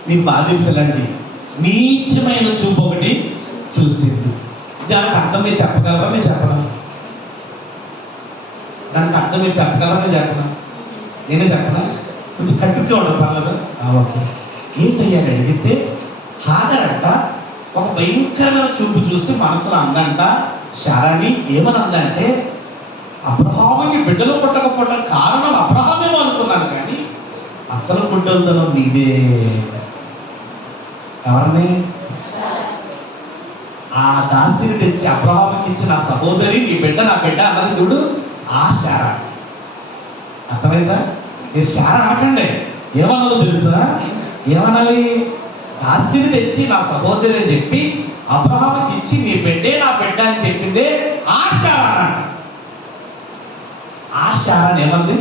మీకు బాగా తెలుసులండి, నీచమైన చూపు ఒకటి చూసింది. దానికి అర్థం మీరు చెప్పగలరా? నేను చెప్పనా? దానికి అర్థం మీరు చెప్పగలరా? నేను చెప్పనా? నేనే చెప్పనా? కొంచెం కట్టుగా ఉండదు, పర్లేదు. ఓకే. ఏంటయ్యాని అడిగితే, హాగరంట ఒక భయంకరమైన చూపు చూసి మనసులో అందంట శారాని. ఏమని అందంటే, అబ్రహాముకి బిడ్డలు పుట్టకపోవడం కారణం అబ్రహామేమో అనుకున్నాను, కానీ అసలు పుట్టలతనం నీదే. ఎవరిని? ఆ దాసిని తెచ్చి అబ్రహాముకి ఇచ్చి, నా సహోదరి, నీ బిడ్డ నా బిడ్డ అన్నది చూడు, ఆ శారా. అర్థమైందా? మీరు శారా అనకండి, ఏమన్నదో తెలుసా? ఏమనాలి? దాసిని తెచ్చి నా సహోదరి అని చెప్పి అబ్రహాముకి ఇచ్చి, నీ బిడ్డే నా బిడ్డ అని చెప్పిందే ఆ శారా అంట. ఆ శారాని ఏమంది?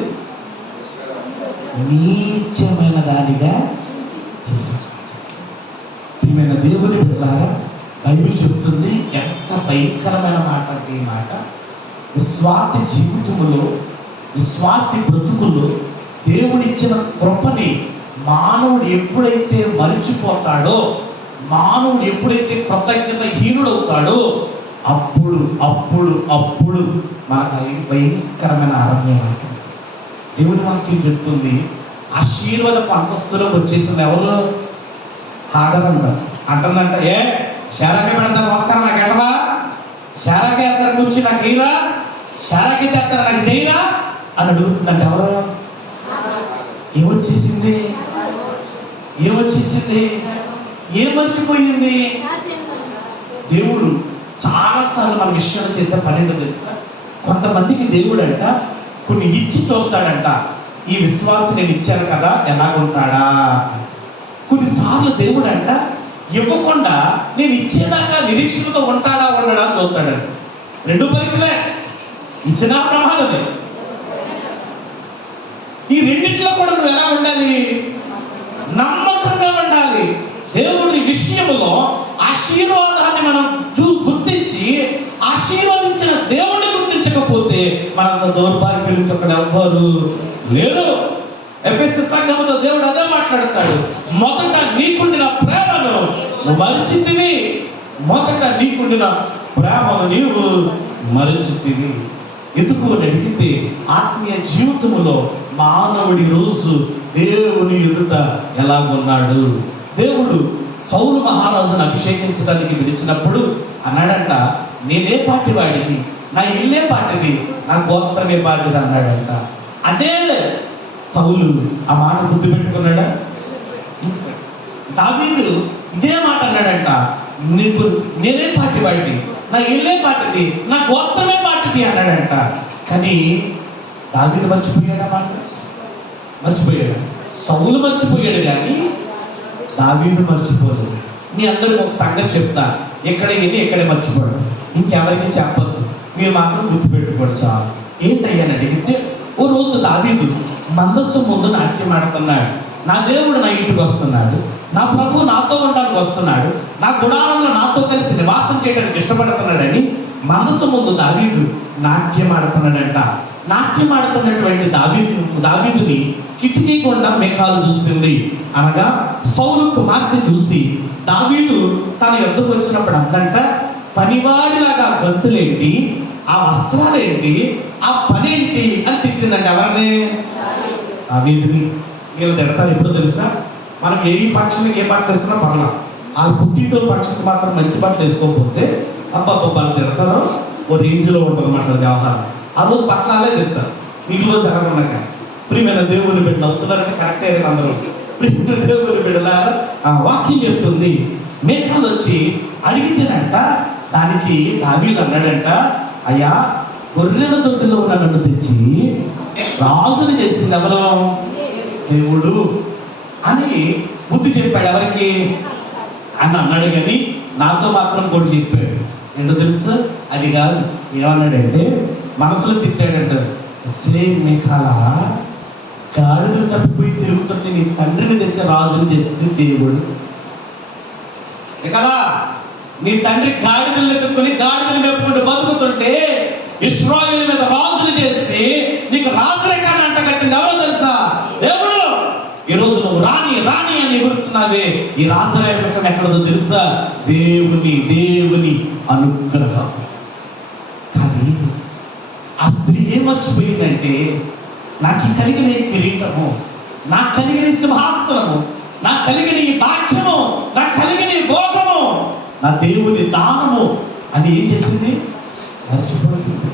నీచమైన దానిగా చూసి. ప్రియమైన దేవుని బిడ్డలారా, బైబిల్ చెప్తుంది ఎంత భయంకరమైన మాట అంటే, ఈ మాట విశ్వాస జీవితంలో, విశ్వాసి బ్రతుకుల్లో దేవుడిచ్చిన కృపని మానవుడు ఎప్పుడైతే మరిచిపోతాడో, మానవుడు ఎప్పుడైతే కృతజ్ఞత హీనుడవుతాడో, అప్పుడు అప్పుడు అప్పుడు మనకు భయంకరమైన అరణ్యం ఉంటుంది. దేవుని వాక్యం చెప్తుంది, ఆశీర్వాదపు అంతస్తులోకి వచ్చేసింది. ఎవరు? హాగరంట. అంటుందంట, ఏ శారాకి పెడతారు నమస్కారం నాకు ఎట్టవా, శారాకి ఎత్తారు కూర్చి నాకు ఇరా, శారాకి చేస్తారు నాకు చేయరా అని అడుగుతుందంట. ఎవరు? ఏమొచ్చేసింది? ఏమొచ్చేసింది? ఏం మర్చిపోయింది? దేవుడు చాలాసార్లు మన విషయంలో చేసే పని ఏంటో తెలుసా? కొంతమందికి దేవుడు అంట కొన్ని ఇచ్చి చూస్తాడంట, ఈ విశ్వాసం నేను ఇచ్చాను కదా ఎలాగుంటాడా. కొన్నిసార్లు దేవుడు అంట ఇవ్వకుండా నేను ఇచ్చేదాకా నిరీక్షణతో ఉంటాడా ఉండడా అని చూస్తాడంట. రెండు పరీక్షలే, ఇచ్చినా ప్రమాదమే. ఈ రెండింటిలో కూడా నువ్వు ఎలా ఉండాలి? నమ్మకంగా ఉండాలి. దేవుడి విషయంలో ఆశీర్వాదాన్ని మనం గుర్తించి ఆశీర్వదించిన దేవుడిని గుర్తించకపోతే మనంత దౌర్భాగ్యులు అక్కడ ఎవ్వరు లేరు. ఎఫెసీ సంఘముతో దేవుడు అదే మాట్లాడతాడు. మొదట నీకుండిన ప్రేమను నువ్వు మరిచితివి. మొదట నీకుండిన ప్రేమను నీవు మరిచితివి. ఎందుకు అని అడిగితే ఆత్మీయ జీవితంలో మానవుడి రోజు దేవుని ఎదుట ఎలాగున్నాడు. దేవుడు సౌలు మహారాజును అభిషేకించడానికి పిలిచినప్పుడు అన్నాడంట, నేనే పాటి వాడిని, నా ఇల్లే పాటిది, నా గోత్రమే పాటిది అన్నాడంట. అదే సౌలు ఆ మాట గుర్తుపెట్టుకున్నాడా? దావీదు ఇదే మాట అన్నాడంట, నేనే పాటి వాడిని, నా ఇల్లే పాటిది, నా గోత్రమే పాటిది అన్నాడంట. కానీ దావీదు మర్చిపోయాడా మాట? మర్చిపోయాడు. సౌలు మర్చిపోయాడు కానీ దావీదు మర్చిపోలేదు. మీ అందరికి ఒక సంగతి చెప్తా, ఎక్కడే ఎక్కడే మర్చిపోడు, ఇంకెవరికి చెప్పద్దు, మీరు మాత్రం గుర్తుపెట్టుకోండి చాలు. ఏంటయ్యని అడిగితే, ఓ రోజు దావీదు మందస్సు ముందు నాట్యం ఆడుతున్నాడు. నా దేవుడు నా ఇంటికి వస్తున్నాడు, నా ప్రభు నాతో ఉండడానికి వస్తున్నాడు, నా గుడారంలో నాతో కలిసి నివాసం చేయడానికి ఇష్టపడుతున్నాడని మనసు ముందు దావీదు నాట్యం ఆడుతున్నాడంట. నాట్యం ఆడుతున్నటువంటి దావీదుని కిటికీ గుండా మేఘాలు చూసింది. అనగా సౌలు కుమార్తె చూసి దావీదు తన యొద్దకు వచ్చినప్పుడు అందంట, పనివాడిలాగా గంతులేంటి, ఆ వస్త్రాలేంటి, ఆ పనేంటి అని తిట్టిందంట. ఎవరిని? దావీదుని. వీళ్ళు తిడతారు ఎప్పుడో తెలుసా? మనం ఏ ఫంక్షన్కి ఏ బట్టలు వేసుకున్నా పర్లా, వాళ్ళు పుట్టింటో ఫంక్షన్కి మాత్రం మంచి బట్టలు వేసుకోకపోతే అబ్బాబ్బా తిడతారో ఓ రేంజ్లో ఉంటుంది అన్నమాట వ్యవహారం. ఆ రోజు బట్టలాలే తిడతారు, మిగిలిన రోజు ఎలాగన్నాక. ప్రియమైన దేవుని బిడ్డలు అవుతున్నారంటే కరెక్టే. అందరూ ప్రియమైన దేవుని బిడ్డలారా, ఆ వాక్యం చెప్తుంది, మేఘాలు వచ్చి అడిగితేనంట దానికి దావీదు అన్నాడంట, అయ్యా గొర్రెల దొడ్డిలో ఉన్న నన్ను తెచ్చి రాజుని చేసింది ఎవరు? దేవుడు అని బుద్ధి చెప్పాడు. ఎవరికి అని అన్నాడు కానీ నాతో మాత్రం కూడా చెప్పాడు. ఏంటో తెలుసు? అది కాదు. ఏమన్నాడంటే మనసులో తిట్టాడంట, సేమ్ మేఘాల గాడిదలు తప్పిపోయి తిరుగుతుంటే నీ తండ్రిని తెచ్చే రాజుని చేసింది దేవుడు కదా. నీ తండ్రి గాడిదలు ఎత్తుకొని గాడిదలు మెప్పుకుంటూ బతుకుతుంటే ఇశ్రాయేలు మీద రాజుని చేసి నీకు రాజరేఖాన్ని అంట కట్టింది ఎవరో తెలుసా? దేవుడు. ఈరోజు నువ్వు రాణి రాణి అని ఎగురుతున్నావే, ఈ రాజరేఖం ఎక్కడదో తెలుసా? దేవుని అనుగ్రహం. కానీ ఆ స్త్రీ ఏం మర్చిపోయిందంటే, నాకు కలిగిన ఈ కిరీటము, నాకు కలిగిన సింహాసనము, నాకు కలిగిన ఈ భాగ్యము, నాకు కలిగిన ఈ భోగము నా దేవుని దానము అని ఏం చేసింది? మర్చిపోయింది.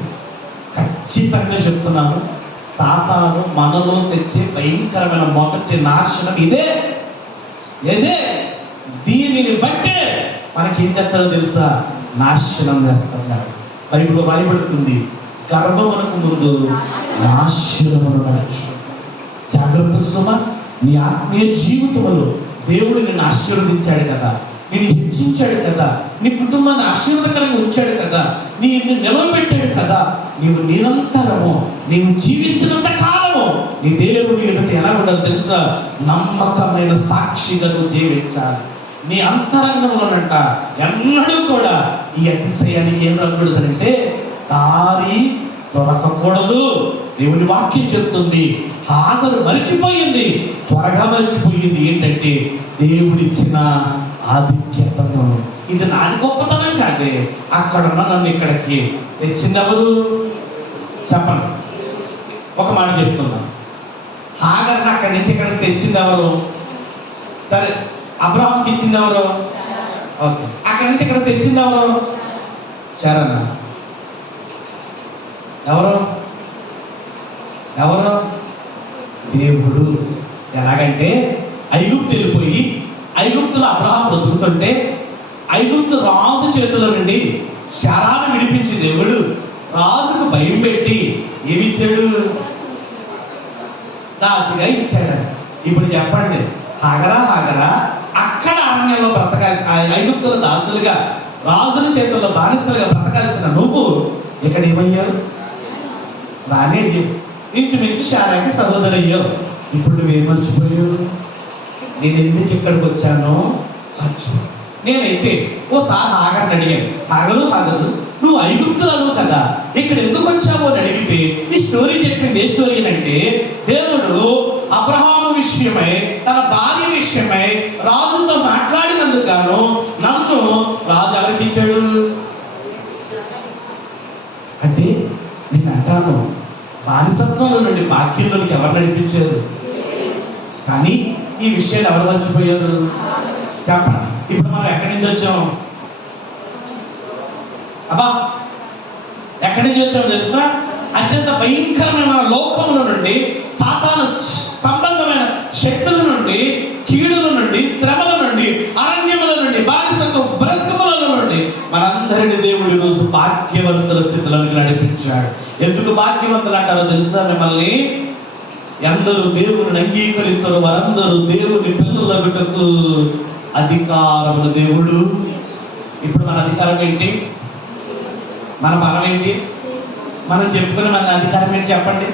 ఖచ్చితంగా చెప్తున్నాను, సాతాను మనలో తెచ్చే భయంకరమైన మొదటి నాశనం ఇదే. దీనిని బట్టే మనకి ఏం తెస్తాడో తెలుసా? నాశనం చేస్తున్నాడు. బైబిల్లో రాయబడుతుంది, గర్వమునకు ముందు నాశనమును నడచు. జాగ్రత్త సుమ. నీ ఆత్మీయ జీవితంలో దేవుడు నిన్ను ఆశీర్వదించాడు కదా, నిన్ను హెచ్చించాడు కదా, నీ కుటుంబాన్ని ఆశీర్వదకరంగా ఉంచాడు కదా, నీకు నిలవబెట్టాడు కదా. నీవు నిరంతరము, నీవు జీవించినంత కాలము నీ దేవుని ఎదుట ఎలా ఉండాలి తెలుసా? నమ్మకమైన సాక్షిగా నువ్వు జీవించాలి. నీ అంతరంగంలోనంట ఎన్నడూ కూడా ఈ అతిశయానికి ఏం రాకూడదంటే దారి దొరకకూడదు. దేవుని వాక్యం చెప్తుంది, హాగరు మరిచిపోయింది, త్వరగా మరిచిపోయింది. ఏంటంటే దేవుడిచ్చిన ఆధిక్యతను. ఇది నాది గొప్పతనం కాదే, అక్కడున్న నన్ను ఇక్కడికి తెచ్చింది ఎవరు? చెప్పండి. ఒక మాట చెప్తున్నా, హాగర్ని అక్కడి నుంచి ఇక్కడికి తెచ్చింది ఎవరు? సరే, అబ్రహాంకి ఇచ్చింది ఎవరు? ఓకే. అక్కడి నుంచి ఇక్కడ తెచ్చింది ఎవరు? చరణ. ఎవరు? దేవుడు. ఎలాగంటే ఐగుప్తు వెళ్ళిపోయి ఐగుప్తులో అబ్రహాం బ్రతుకుతుంటే ఐగుప్తు రాజు చేతుల నుండి శారాను విడిపించి దేవుడు రాజుకు భయం పెట్టి ఏమిచ్చాడు? దాసిగా ఇచ్చాడు. ఇప్పుడు చెప్పండి, హాగరా అక్కడ అరణ్యంలో బ్రతకాల్సిన ఐగుప్తుల దాసులుగా రాజుల చేతుల్లో బానిసలుగా బ్రతకాల్సిన నువ్వు ఇక్కడ ఏమయ్యావు? రానే ఇంచుమించు శారాకి సహోదరయ్యావు. ఇప్పుడు నువ్వేం మర్చిపోయావు? నేను ఎందుకు ఇక్కడికి వచ్చానో మర్చిపో. నేనైతే ఓసారి హాగర్ని అడిగాను, హాగరు నువ్వు ఐగుప్తులను కదా, ఇక్కడ ఎందుకు వచ్చావో అని అడిగితే ఈ స్టోరీ చెప్పింది ఏ స్టోరీ అంటే, దేవుడు అబ్రహాము విషయమై తన భార్య విషయమై రాజుతో మాట్లాడినందుకు గాను నన్ను రాజు అర్పించాడు. అంటే నేను అంటాను, బానిసత్వంలో నుండి బాక్యంలోనికి ఎవరు నడిపించారు? కానీ ఈ విషయాలు ఎవరు మర్చిపోయారు? చెప్పండి. ఇప్పుడు మనం ఎక్కడి నుంచి వచ్చాం? అబ్బా ఎక్కడి నుంచి వచ్చామో తెలుసా? అత్యంత భయంకరమైన లోకముల నుండి, సాతాను సంబంధమైన శక్తుల నుండి, కీడుల నుండి, శ్రమల నుండి, అరణ్యముల నుండి, బానిసత్వ బ్రతుకుల నుండి మనందరినీ దేవుడి రోజు భాగ్యవంతుల స్థితిలోకి నడిపించాడు. ఎందుకు భాగ్యవంతులు అంటారో తెలుసా? మిమ్మల్ని ఎందరూ దేవుని అంగీకరిస్తారు వారందరూ దేవుని పిల్లలగుటకు అధికారమును దేవుడు. ఇప్పుడు మన అధికారం ఏంటి? మన బలం ఏంటి? మనం చెప్పుకునే మన అధికారం ఏంటి చెప్పండి?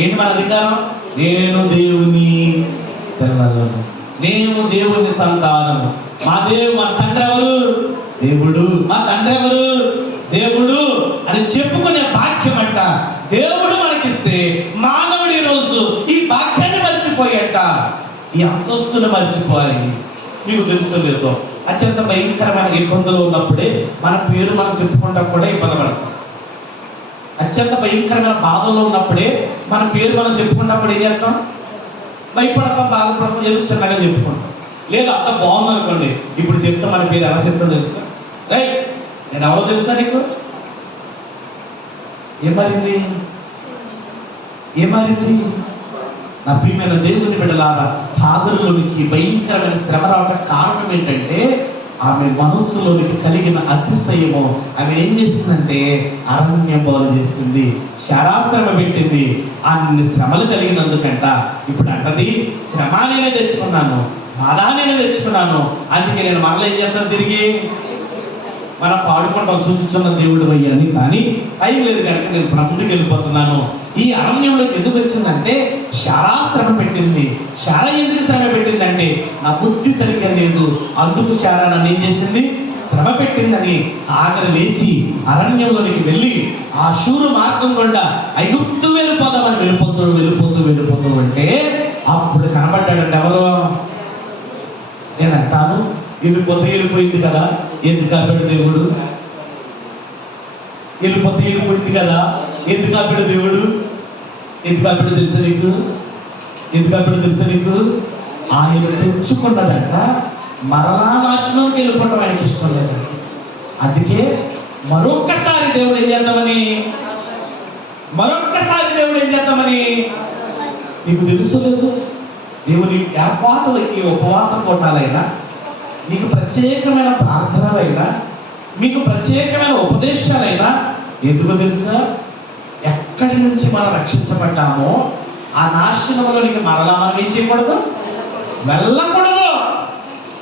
ఏంటి మన అధికారం? నేను దేవుని పిల్లలను, నేను దేవుని సంతానము. మా తండ్రి ఎవరు? దేవుడు. మా తండ్రి ఎవరు? దేవుడు అని చెప్పుకునే భాగ్యం అంట దేవుడు మనకిస్తే, మానవుడి రోజు ఈ భాగ్యాన్ని మర్చిపోయట, ఈ అంతస్తును మర్చిపోయి. మీకు తెలుసు లేదో, అత్యంత భయంకరమైన ఇబ్బందులు ఉన్నప్పుడే మన పేరు మనం చెప్పుకుంటా కూడా ఇబ్బంది పడతాం. అత్యంత భయంకరమైన బాధల్లో ఉన్నప్పుడే మన పేరు మనం చెప్పుకున్నప్పుడు ఏం చేస్తాం? భయపడతాం, బాధపడతాం, ఏదో చిన్నగా చెప్పుకుంటాం. లేదా అంత బాగుంది అనుకోండి, ఇప్పుడు చెప్తాం మన పేరు ఎలా చెప్తాం తెలుసా? రైట్, నేను ఎవరో తెలుసా నీకు? ఏమారింది? నా ప్రియమైన దేవుని బిడ్డలారా, హాగరులోనికి భయంకరమైన శ్రమ రావటం కారణం ఏంటంటే, ఆమె మనస్సులోనికి కలిగిన అతిశయము ఆమె ఏం చేసిందంటే అరణ్యం బాగు చేసింది, శారాశ్రమ పెట్టింది. అన్ని శ్రమలు కలిగినందుకంట ఇప్పుడు అంటది, శ్రమ నేనే తెచ్చుకున్నాను, బాధ నేనే తెచ్చుకున్నాను, అందుకే నేను మరలా ఏం చేస్తాను? తిరిగి మనం పాడుకుంటాం చూచుచున్న దేవుడు అయ్యాని. కానీ టైం లేదు కనుక నేను ముందుకు వెళ్ళిపోతున్నాను. ఈ అరణ్యంలోకి ఎందుకు వచ్చిందంటే శారాశ్రమ పెట్టింది. శారా ఎందుకు శ్రమ పెట్టిందంటే నా బుద్ధి సరిగ్గా లేదు, అందుకు శారా నన్ను ఏం చేసింది? శ్రమ పెట్టిందని ఆగర లేచి అరణ్యంలోనికి వెళ్ళి ఆ శూరు మార్గం గుండా ఐగుప్తు వెళ్ళిపోదామని వెళ్ళిపోతూ అంటే అప్పుడు కనబడ్డాడంటే ఎవరు? నేను అంటాను, వెళ్ళిపోయింది కదా, ఎందుకు ఆపాడు దేవుడు? వెళ్ళిపోయింది కదా, ఎందుకు ఆపాడు దేవుడు? ఎందుకు ఆపాడు తెలుసా నీకు? ఆయన తెచ్చుకున్నదంట మరలా నాశనంకి వెళ్ళిపోవడం ఆయనకి ఇష్టం లేదంట. అందుకే మరొక్కసారి దేవుడు ఏం చేద్దామని నీకు తెలుసు లేదు? దేవుని ఏర్పాటులు, ఈ ఉపవాస కోటాలైనా, నీకు ప్రత్యేకమైన ప్రార్థనలైనా, మీకు ప్రత్యేకమైన ఉపదేశాలైనా ఎందుకు తెలుసా? ఎక్కడి నుంచి మనం రక్షించబడ్డామో ఆ నాశనంలోనికి మరలా మనం ఏం చేయకూడదు? వెళ్ళకూడదు.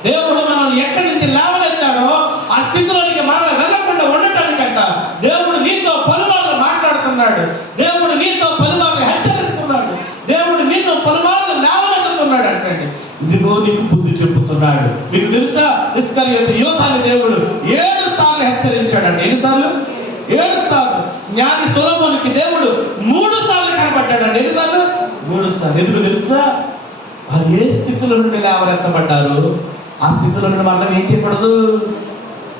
దేవుడు మనల్ని ఎక్కడి నుంచి లేవనెత్తాడో ఆ స్థితిలోనికి మరలా వెళ్ళకుండా ఉండటానికంట దేవుడు నీతో పలుమార్లు మాట్లాడుతున్నాడు, దేవుడు నీతో పలుమార్లు హెచ్చరిస్తున్నాడు, దేవుడు నీతో పలుమార్లు లేవనెత్తుతున్నాడు అంటండి. ఇదిగో నీకు బుద్ధి చెప్పుతున్నాడు. మీకు తెలుసా, ఇస్కరియోతు యోధాని దేవుడు 7 సార్లు హెచ్చరించాడండి. ఎన్నిసార్లు? 7 సార్లు. జ్ఞాని సొలొమోనుకి దేవుడు 3 సార్లు కనబడ్డాడండి. ఎన్నిసార్లు? 3 సార్లు. ఎందుకు తెలుసా? వారు ఏ స్థితిలో నుండి లేవనెత్తబడ్డారు ఆ స్థితిలో నుండి మనం ఏం చేయకూడదు?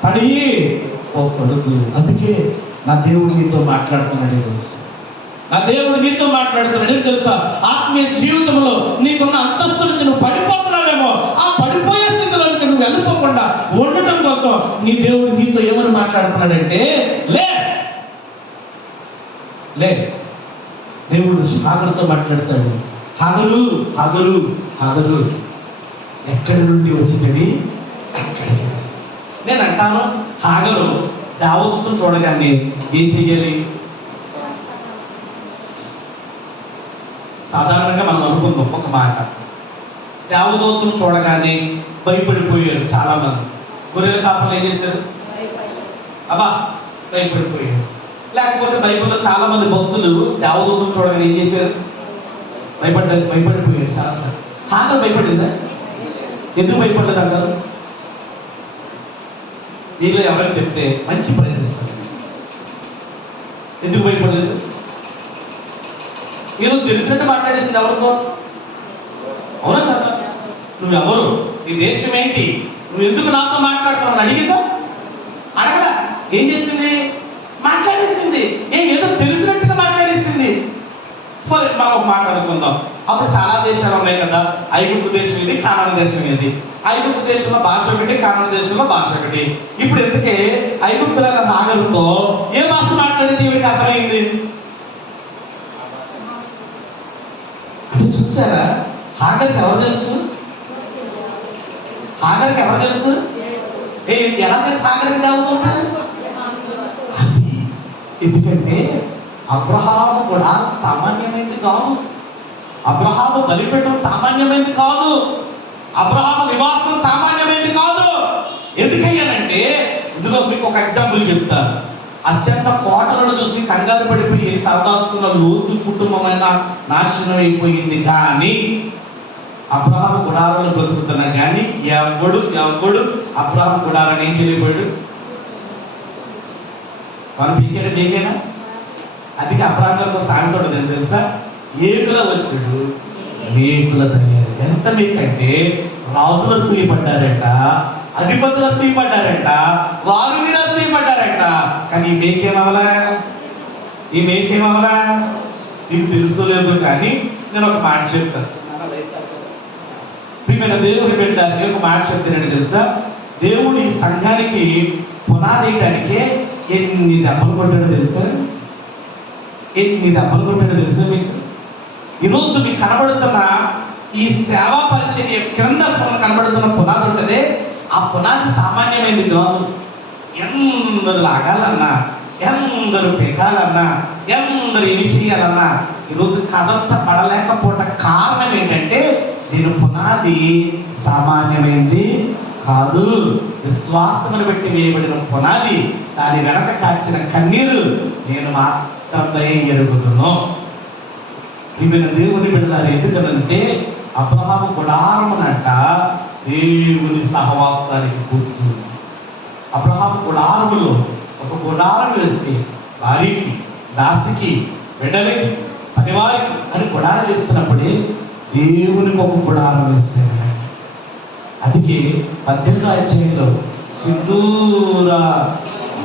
పడి పోకూడదు. అందుకే నా దేవుడు నీతో మాట్లాడుతున్నాడు ఈరోజు. నా దేవుడు నీతో మాట్లాడుతున్నాడు. ఏం తెలుసా? ఆత్మీయ జీవితంలో నీకున్న అంతస్తు నుంచి నువ్వు పడిపోతున్నావేమో, ఆ పడిపోయే స్థితిలోనికి నువ్వు వెళ్ళిపోకుండా ఉండటం కోసం నీ దేవుడు నీతో ఏమని మాట్లాడుతున్నాడంటే, లే. దేవుడు హాగరుతో మాట్లాడతాడు. హాగరు ఎక్కడి నుండి వచ్చింది అక్కడికి. నేను అంటాను, హాగరు దేవదూతను చూడగానే ఏం చెయ్యాలి? సాధారణంగా మనం అనుకుందాం ఒక మాట, దేవదూతను చూడగానే భయపడిపోయారు చాలా మంది. గొర్రెల కాపర్లు ఏం చేశారు? అబ్బా భయపడిపోయారు. లేకపోతే బైబిల్లో చాలా మంది భక్తులు దేవదూతను చూడగానే ఏం చేశారు? భయపడిపోయారు చాలాసార్లు. హాగరు భయపడిందా? ఎందుకు భయపడలేదు అంటారు? వీళ్ళు ఎవరైనా చెప్తే మంచి ప్రైజ్ ఇస్తారు. ఎందుకు భయపడలేదు? ఏదో తెలిసినట్టు మాట్లాడేసింది ఎవరితో? అవునా కదా? నువ్వెవరు? నీ దేశం ఏంటి? నువ్వు ఎందుకు నాతో మాట్లాడుతున్నావు అడిగిందా? అడగల. ఏం చేసింది? మాట్లాడేసింది. ఏదో తెలిసినట్టుగా మాట్లాడేసింది. మనం ఒక మాట అనుకుందాం. అప్పుడు చాలా దేశాలు ఉన్నాయి కదా. ఐగుప్తు దేశం ఇది, కానాను దేశం ఇది. ఐగుప్తు దేశంలో భాష ఒకటి, కానాను దేశంలో భాష ఒకటి. ఇప్పుడు ఎందుకే ఐగుప్తుల హాగరుతో ఏ భాష మాట్లాడింది వీడికి అర్థమైంది అంటే చూసారా? హాగర్కి ఎవరు తెలుసు? హాగర్కి ఎవరు తెలుసు? ఎలా తెలుసు హాగర్కి దేవదూత? అది ఎందుకంటే అబ్రహాము కూడా సామాన్యమైనది కాదు. అబ్రహాము బలిపీఠం సామాన్యమైనది కాదు. అబ్రహాము నివాసం సామాన్యమైనది కాదు. ఎందుకయ్యానంటే ఇందులో మీకు ఒక ఎగ్జాంపుల్ చెప్తాను. అత్యంత కోటలను చూసి కంగారు పడిపోయి తలదాచుకున్న లోతు కుటుంబమైన నాశనం అయిపోయింది. కానీ అబ్రహాము గుడారాలు బ్రతుకుతున్నా కానీ ఎవడు అబ్రహాము గుడారాన్ని ఏం చేయలేకపోయాడు? మనం పీకేనా? అందుకే అబ్రహాంతో సాయంత్రం నేను తెలుసా, ఏకుల వచ్చాడు మేకుల తయారు. ఎంత మేకంటే రాజుల శ్రీపడ్డారట, అధిపతుల శ్రీపడ్డారట, వారు మీద శ్రీపడ్డారట. కానీ ఈ మేకేమవలా? నీకు తెలుసో లేదో కానీ నేను ఒక మాట చెప్తాను. ప్రియమైన దేవుని బిడ్డలారా, ఒక మాట చెప్తానండి తెలుసా, దేవుడు ఈ సంఘానికి పునాది వేయడానికే ఎన్ని దెబ్బలు కొట్టాడో తెలుసా? మీకు ఈరోజు మీకు కనబడుతున్న ఈ సేవా పరిచర్య క్రింద కనబడుతున్న పునాది ఉంటుంది. ఆ పునాది సామాన్యమైనది కాదు. ఎందరు లాగాలన్నా, ఎందరు పెకాలన్నా, ఎందరు ఏమి చేయాలన్నా ఈరోజు కదర్చబడలేకపోవట కారణం ఏంటంటే నేను పునాది సామాన్యమైనది కాదు. విశ్వాసమును బట్టి వేయబడిన పునాది, దాని వెనక కాచిన కన్నీరు నేను మాత్రమే ఎరుగుదును. ప్రియమైన దేవుని బిడ్డలారా, ఎందుకనంటే అబ్రహాము గుడారమునంట దేవుని సహవాసానికి గుర్తు. అబ్రహాము గుడారములో ఒక గుడారం వేసి వారికి, దాసికి, బిడ్డలకి, పనివారికి అని గుడారం వేస్తున్నప్పుడే దేవునికి ఒక గుడారం వేసాడు. అందుకే 18వ అధ్యాయంలో సింధూర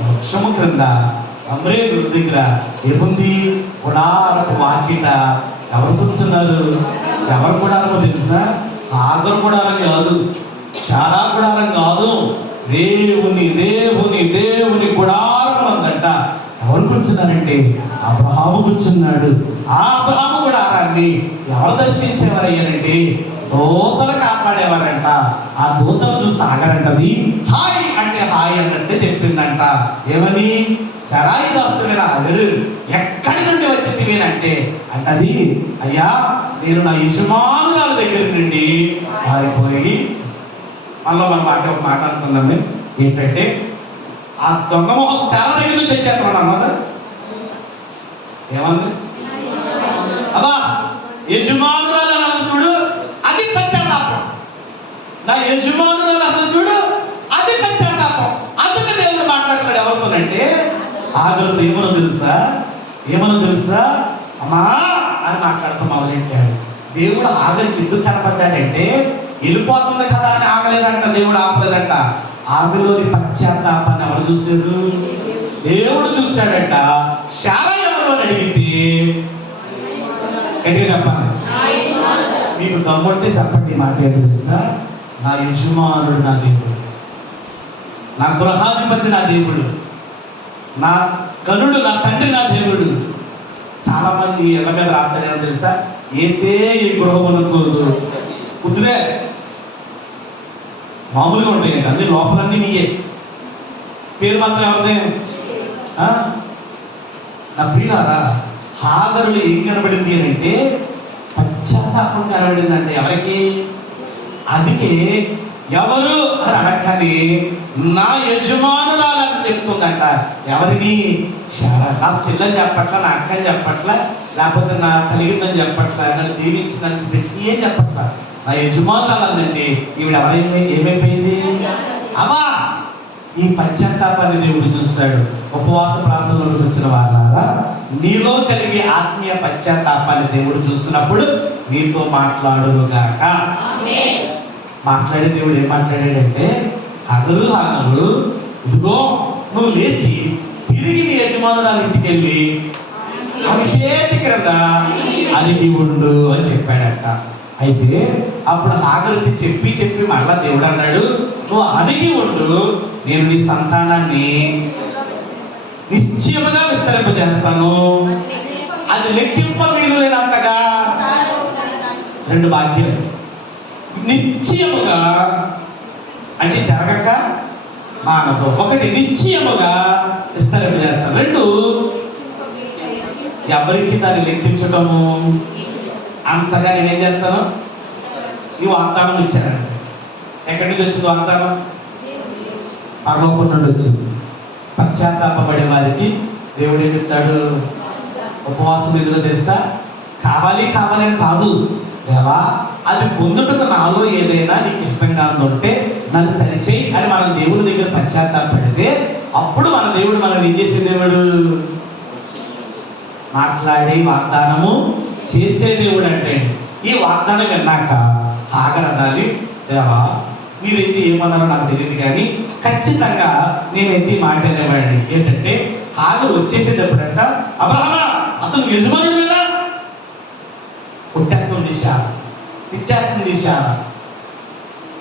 వృక్షము క్రింద అమ్రే దగ్గర ఏముంది? గుడారపు వాకిట. ఎవరు కూర్చున్నారు? ఎవరు గుడారమో తెలుసా? హాగరు గుడారం కాదు, చాలా గుడారం కాదు, దేవుని గుడారం అందంట. ఎవరు కూర్చున్నారంటే అబ్రహాము కూర్చున్నాడు. ఆ అబ్రహాము గుడారాన్ని ఎవరు దర్శించేవారయ్యారంటే దూతలు కాపాడేవారంట. ఆ దూతలు చూసి ఆగరంటది హాయ్ అంటే హాయ్ అన్నట్టే చెప్పిందంట. ఏమని? సరాయి దాస్తుమైన ఆగరు ఎక్కడి నుండి వచ్చిందివేనంటే అంటది, అయ్యా నేను నా యజమానురాల దగ్గర నుండి పారిపోయి. మళ్ళీ మన ఒక మాట అనుకుందాం. ఏంటంటే ఆ దొంగ మొహం శాల దగ్గర నుంచి వచ్చేస్తున్నాడు అన్నదా? ఏమన్నా అబ్బా యజమానురాలు అన్నది చూడు, అది పశ్చాత్తాపం. నా యజమానురాలు అన్నది చూడు, అది పశ్చాత్తాపం. అందుకే దేవుడు మాట్లాడుతున్నాడు ఎవరితోనంటే ఆగరు. ఏమన్నా తెలుసా? అమ్మా అని మాట్లాడుతూ మొదలెట్టాడు. దేవుడు ఆగరికి ఎందుకు కనపడ్డాడంటే వెళ్ళిపోతుంది కదా అని ఆగలేదంట. దేవుడు ఆపలేదంట. ఆగలోని పశ్చాత్తాపాన్ని ఎవరు చూశారు? దేవుడు చూశాడంట. శారా ఎవరు అని అడిగితే గట్టిగా చెప్పాలి. మీకు దమ్ముంటే చెప్పండి. మాట ఏంటి తెలుసా? నా యజమానుడు నా దేవుడు, నా గృహాధిపతి నా దేవుడు, నా గనుడు నా తండ్రి నా దేవుడు. చాలా మంది ఎల్ల మీద రాస్తారేమో తెలుసా? ఏసే ఈ గృహమునకు ఉద్దే మామూలుగా ఉంటాయండి, అన్ని లోపలన్నీ నీయే, పేరు మాత్రం ఎవరిదే. నా ప్రియులారా, హాగరులు ఏం కనబడింది అని అంటే పశ్చాత్తాపం కనబడిందండి. ఎవరికి? అందుకే ఎవరు అని అడగని నా యజమానురాలని చెప్తుందంట. ఎవరిని? శారా. నా చెల్లని చెప్పట్ల, నా అక్కని చెప్పట్ల, లేకపోతే నా కలిగిందని చెప్పట్ల, నన్ను దీవించిందని చెప్పి ఏం చెప్పట్ల, నా యజమానురాలందండి. ఈవిడ ఏమైపోయింది? అమ్మా, ఈ పశ్చాత్తాపాన్ని దేవుడు చూస్తాడు. ఉపవాస ప్రాంతంలోకి వచ్చిన వారారా, నీలో కలిగే ఆత్మీయ పశ్చాత్తాపాన్ని దేవుడు చూసినప్పుడు నీతో మాట్లాడునుగాక. మాట్లాడే దేవుడు ఏం మాట్లాడాడంటే, హగరు ఇదిగో నువ్వు లేచి తిరిగి నీ యజమానురాలు ఇంటికి వెళ్ళి ఆమె చేతి క్రింద అలిగి ఉండు అని చెప్పాడట. అయితే అప్పుడు హాగరుకి చెప్పి మరలా దేవుడు అన్నాడు, నువ్వు అలిగి ఉండు, నేను నీ సంతానాన్ని నిశ్చయముగా విస్తరింపజేస్తాను, అది లెక్కింప వీలులేనంతగా. 2 వాక్యాలు. నిశ్చయముగా అంటే జరగక మానదు. 1 నిశ్చయముగా విస్తరింపజేస్తాను. 2 ఎవరికి దాన్ని లెక్కించటము అంతగా నేనేం చేస్తాను. ఈ వాగ్దానం ఇచ్చారండి. ఎక్కడి నుంచి వచ్చింది వాగ్దానం? పరలోకం నుండి వచ్చింది. పశ్చాత్తాపడే వారికి దేవుడు ఏం చెప్తాడు? ఉపవాసం ఎందులో తెలుసా? కావాలి అని కాదు, దేవా అది పొందుటకు నాలో ఏదైనా నీకు ఇష్టంగా ఉంటే నన్ను సరిచేయి అని మనం దేవుడి దగ్గర పశ్చాత్తాపడితే అప్పుడు మన దేవుడు మనం ఏం చేసే దేవుడు? మాట్లాడి వాగ్దానము చేసే దేవుడు అంటే. ఈ వాగ్దానం విన్నాక హాగర్ అనాలి, దేవా మీరైతే ఏమన్నారో నాకు తెలియదు కానీ ఖచ్చితంగా నేనైతే మాట అనేవాడిని. ఏంటంటే హాగర్ వచ్చేసేటప్పుడంట, అబ్రహమా అసలు యజమానుడు కదా, కొట్టేస్తుంది శారా, తిట్టేస్తుంది శారా,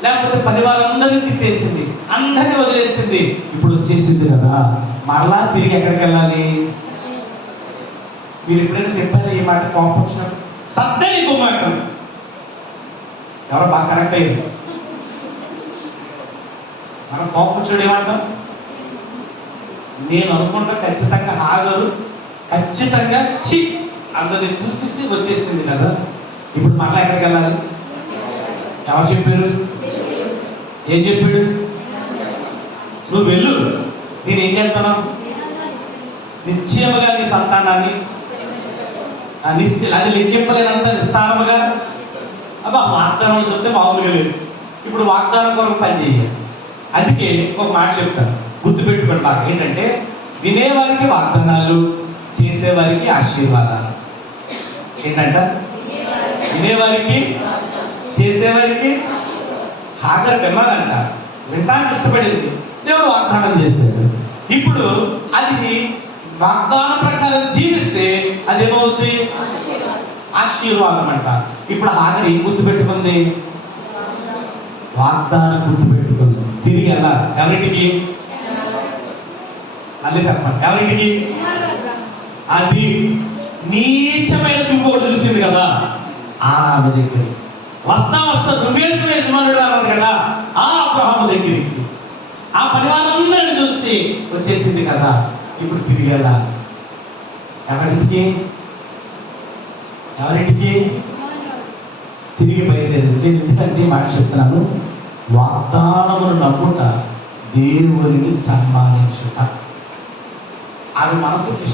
లేకపోతే పని వాళ్ళందరినీ తిట్టేసింది, అందరినీ వదిలేసింది. ఇప్పుడు వచ్చేసింది కదా, మరలా తిరిగి ఎక్కడికి వెళ్ళాలి? మీరు ఎప్పుడైనా చెప్పారా ఈ మాట? కోపం వచ్చినప్పుడు సద్దని గుమ్మాకం. ఎవరో బాగా కరెక్ట్ అయ్యింది. మనం కోపం చూడు ఏమంటాం? నేను అనుకుంటా ఖచ్చితంగా హాగరు ఖచ్చితంగా అందరిని చూసేసి వచ్చేసింది కదా, ఇప్పుడు మరలా ఎక్కడికి వెళ్ళాలి? ఎవరు చెప్పారు? ఏం చెప్పాడు? నువ్వు వెళ్ళు, నేనేం చేస్తాను? నిశ్చయముగా నీ సంతానాన్ని అది లెక్కింపలేనంత విస్తారముగా. అబ్బా వాగ్దానం చెప్తే మామూలుగా లేదు. ఇప్పుడు వాగ్దానం కొరకు పని చేయాలి. అందుకే ఒక మాట చెప్తాను, గుర్తుపెట్టుకోండి బాగా. ఏంటంటే వినేవారికి వాగ్దానాలు, చేసేవారికి ఆశీర్వాదాలు. ఏంటంట? వినేవారికి, చేసేవారికి. హాగర్ విన్నాదంట, వినడానికి ఇష్టపడింది, దేవుడు వాగ్దానం చేశాడు. ఇప్పుడు అది వాగ్దానం ప్రకారం జీవిస్తే అదేమవుతుంది? ఆశీర్వాదం అంట. ఇప్పుడు హాగర్ ఏం గుర్తుపెట్టుకుంది? వాగ్దానం గుర్తుపెట్టుకుంది. తిరిగి వెళ్ళాలి. ఎవరింటికి? మళ్ళీ చెప్పండి, ఎవరింటికి? అది నీచమైన చూపు చూసింది కదా, ఆమె దగ్గరికి వస్తా నువ్వేసిన యజమానుడు అన్నది కదా, ఆ అబ్రహాము దగ్గరికి ఆ పని వాళ్ళందరినీ చూసి వచ్చేసింది కదా. ఇప్పుడు తిరిగి వెళ్ళాలి. ఎవరింటికి? తిరిగి బయలుదేరింది. నేను ఎందుకంటే మాట చెప్తున్నాను, వాగ్దానమును నమ్ముట, దేవుని సన్మానించుట. ఆమె మనసుకి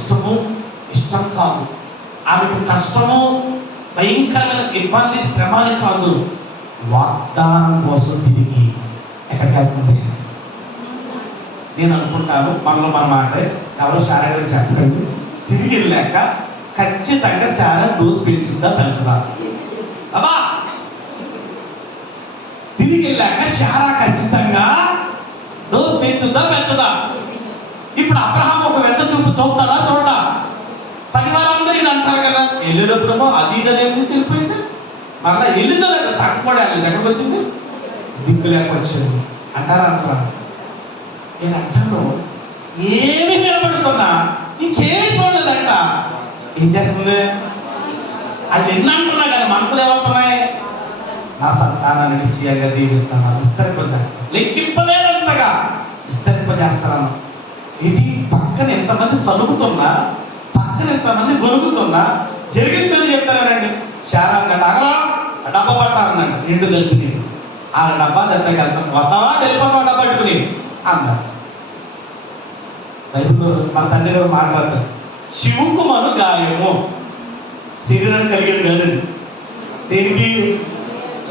ఇష్టం కాదు, ఆమెకు కష్టము, భయంకరమైన ఇబ్బంది, శ్రమని కాదు, వాగ్దానం కోసం తిరిగి ఎక్కడికి వెళ్తుంది? నేను అనుకుంటాను, మనలో మన మాట ఎవరో శారా గారికి చెప్పకండి, తిరిగి వెళ్ళాక ఖచ్చితంగా శారా డోస్ పెంచుద్దా పెంచదా? అబ్బా తిరిగి వెళ్ళాక శారా ఖచ్చితంగా డోస్ పెంచుద్దా పెంచదా? ఇప్పుడు అబ్రహాం ఒక వెంట చూపు చూస్తాడా చూడడా? పని వారందరూ ఇది అంటారు కదా, వెళ్ళేటప్పుడేమో అది ఇది అనేది వెళ్ళిపోయింది, మరలా వెళ్ళిందో లేదా సగపడే వెళ్ళింది, ఎక్కడికి వచ్చింది? దిక్కు లేక వచ్చింది అంటారా? నేను అంటాను, ఏమి నిలబడుతున్నా ఇంకేమి చూడలేదంట. ఏం చేస్తుంది? అది ఎన్ని అంటున్నా కానీ మనసులు ఏమవుతున్నాయి? నా సంతానాన్ని నిశ్చయంగా దీవిస్తాను, విస్తరింపజేస్తాను, లెక్కింపలేనంతగా విస్తరింపజేస్తాను. ఇది పక్కన ఎంతమంది సలుగుతున్నా, పక్కన ఎంతమంది గొలుగుతున్నా జరిగిస్తుంది చెప్తానండి. శారాంగ నగరా డబ్బా పట్టరా అన్నాడు, నిండు గల్పి ఆ డబ్బా దగ్గరికి వెళ్తాం, వస్తావా వెళ్ళిపోతావా డబ్బా పట్టుకుని అన్నాడు. బైబిల్లో మన తండ్రి గారు మాట్లాడతారు, శివుకు మను గాయము శరీరాన్ని కలిగేది కాదు, దేనికి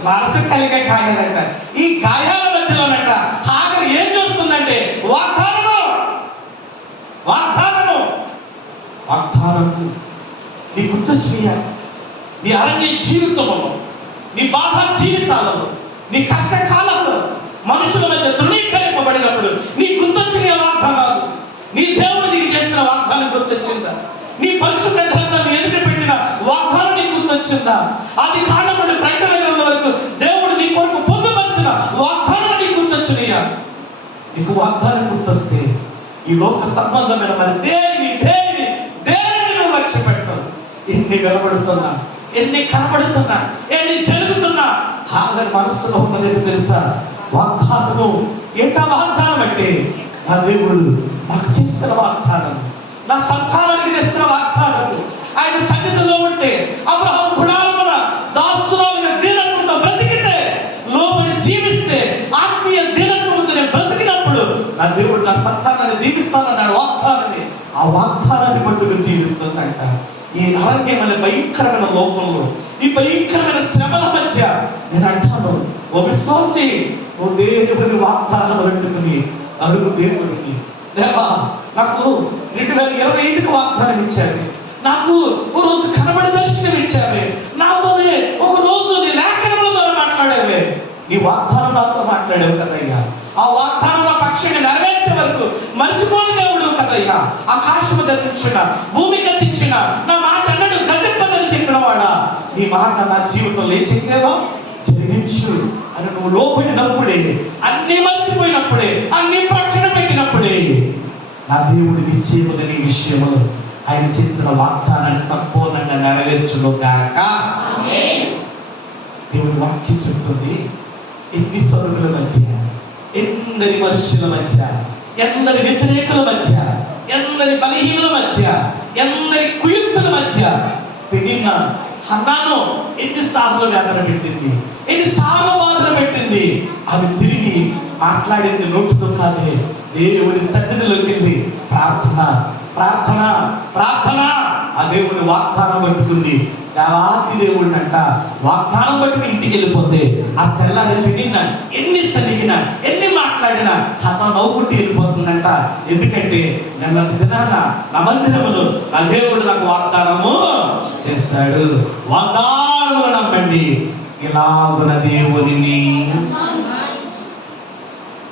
మనసు కలిగే గాయాలంట. ఈ గాయాల మధ్యలోనంట హాగర్ ఏం చేస్తుందంటే వాగ్దానము వాగ్దానము వాగ్దానము. నీ గుర్తొచ్చినాయ నీ అరణ్య జీవితంలో, నీ బాధ జీవితాలలో, నీ కష్టకాలంలో మనుషుల మధ్య తృణీకరింపబడినప్పుడు నీ గుర్తొచ్చిన వాగ్దానాలు, నీ దేవుడు నీకు చేసిన వాగ్దానం గుర్తొచ్చిందా? నీ పరిశుద్ధ గ్రంథాన్ని ఎదుట పెట్టిన వాగ్దానం నీకు గుర్తొచ్చిందా? అది కాండం నుండి ప్రకటన గ్రంథం వరకు దేవుడు నీ కొరకు పొందుపరిచిన వాగ్దానం నీకు గుర్తొచ్చినాయా? నీకు వాగ్దానం గుర్తొస్తే ఈ లోక సంబంధమైన మరి దేనిని నువ్వు లక్ష్య పెట్టవు. ఎన్ని వెలబడుతున్నా, ఎన్ని కనబడుతున్నా, ఎన్ని జరుగుతున్నా హాగర్ మనస్సులో ఉన్నది తెలుసా? వాగ్దానము. ఏంటా వాగ్దానం అంటే నా దేవుడు నాకు చేసిన వాగ్దానం, నా సంతానానికి చేసిన వాగ్దానము. ఆయన సన్నిధిలో ఉంటే అబ్రహాము గుడారమున దాసురాలుగా దీనత్వంతో బ్రతికితే, లోబడి జీవిస్తే, ఆత్మీయ దీనత్వంతో నేను బ్రతికినప్పుడు నా దేవుడు నా సంతానాన్ని దీవిస్తానన్నాడు వాగ్దానాన్ని. ఆ వాగ్దానాన్ని పట్టుకుని జీవిస్తుందంట. ఈ అరణ్యమైన భయంకరమైన లోకంలో, ఈ భయంకరమైన శ్రమల మధ్య నేను అంటాను, ఓ విశ్వాసి, ఓ దేవుని వాగ్దానం పెట్టుకుని అడుగు దేవుడిని. దేవా, నాకు 2025కి వాగ్దానం ఇచ్చారు, నాకు ఓ రోజు కనబడి దర్శనం ఇచ్చావే, నాతోనే ఒక రోజు నీ లేఖనముల ద్వారా మాట్లాడేవే, నీ వాగ్దానం నాతో మాట్లాడేవు కదయ్యా. ఆ వాగ్దానం నా పక్షంగా నెరవేర్చే వరకు మర్చిపోని దేవుడు కదయ్యా. ఆకాశము గతించిన, భూమి గతించిన, నా మాట అన్నడు గతింపదని చెప్పిన వాడా, నీ మాట నా జీవితంలో ఏం చేద్దావా జరిగించు అని నువ్వు లోపడినప్పుడే, అన్ని మర్చిపోయినప్పుడే, అన్ని ప్రక్కన పెట్టినప్పుడే నా దేవుడి నిశ్చయముగా నీ విషయంలో ఆయన చేసిన వాగ్దానాన్ని సంపూర్ణంగా నెరవేర్చును గాక. దేవుడి వాక్యం చెప్తుంది, ఎన్ని సరుకుల మధ్య, ఎందరి మనుషుల మధ్య, ఎందరి వ్యతిరేకుల మధ్య, ఎందరి బలహీనుల మధ్య, ఎందరి కుయుక్తుల మధ్య పెరిగిన హన్నాను ఎన్నిసార్లు వేదన పెట్టింది, ఎన్నిసార్లు బాధన పెట్టింది. అది తిరిగి మాట్లాడింది నోటితో కాదే, దేవుని సన్నిధిలోకి వెళ్ళి ప్రార్థన ప్రార్థన ప్రార్థన. ఆ దేవుని వాగ్దానం పట్టుకుంది. దేవాతి దేవుడిని అంట వాగ్దానం పట్టుకుని ఇంటికి వెళ్ళిపోతే ఆ తెల్లారి పెరిగిన ఎన్ని సనిగినా, ఎన్ని మాట్లాడినా అతను నవ్వుకుంటూ వెళ్ళిపోతుందంట. ఎందుకంటే నిన్నటి దినాన నా మందిరములో నా దేవుడు నాకు వాగ్దానము చేశాడు. వాగ్దానము నమ్మండి, ఇలాగున దేవుని.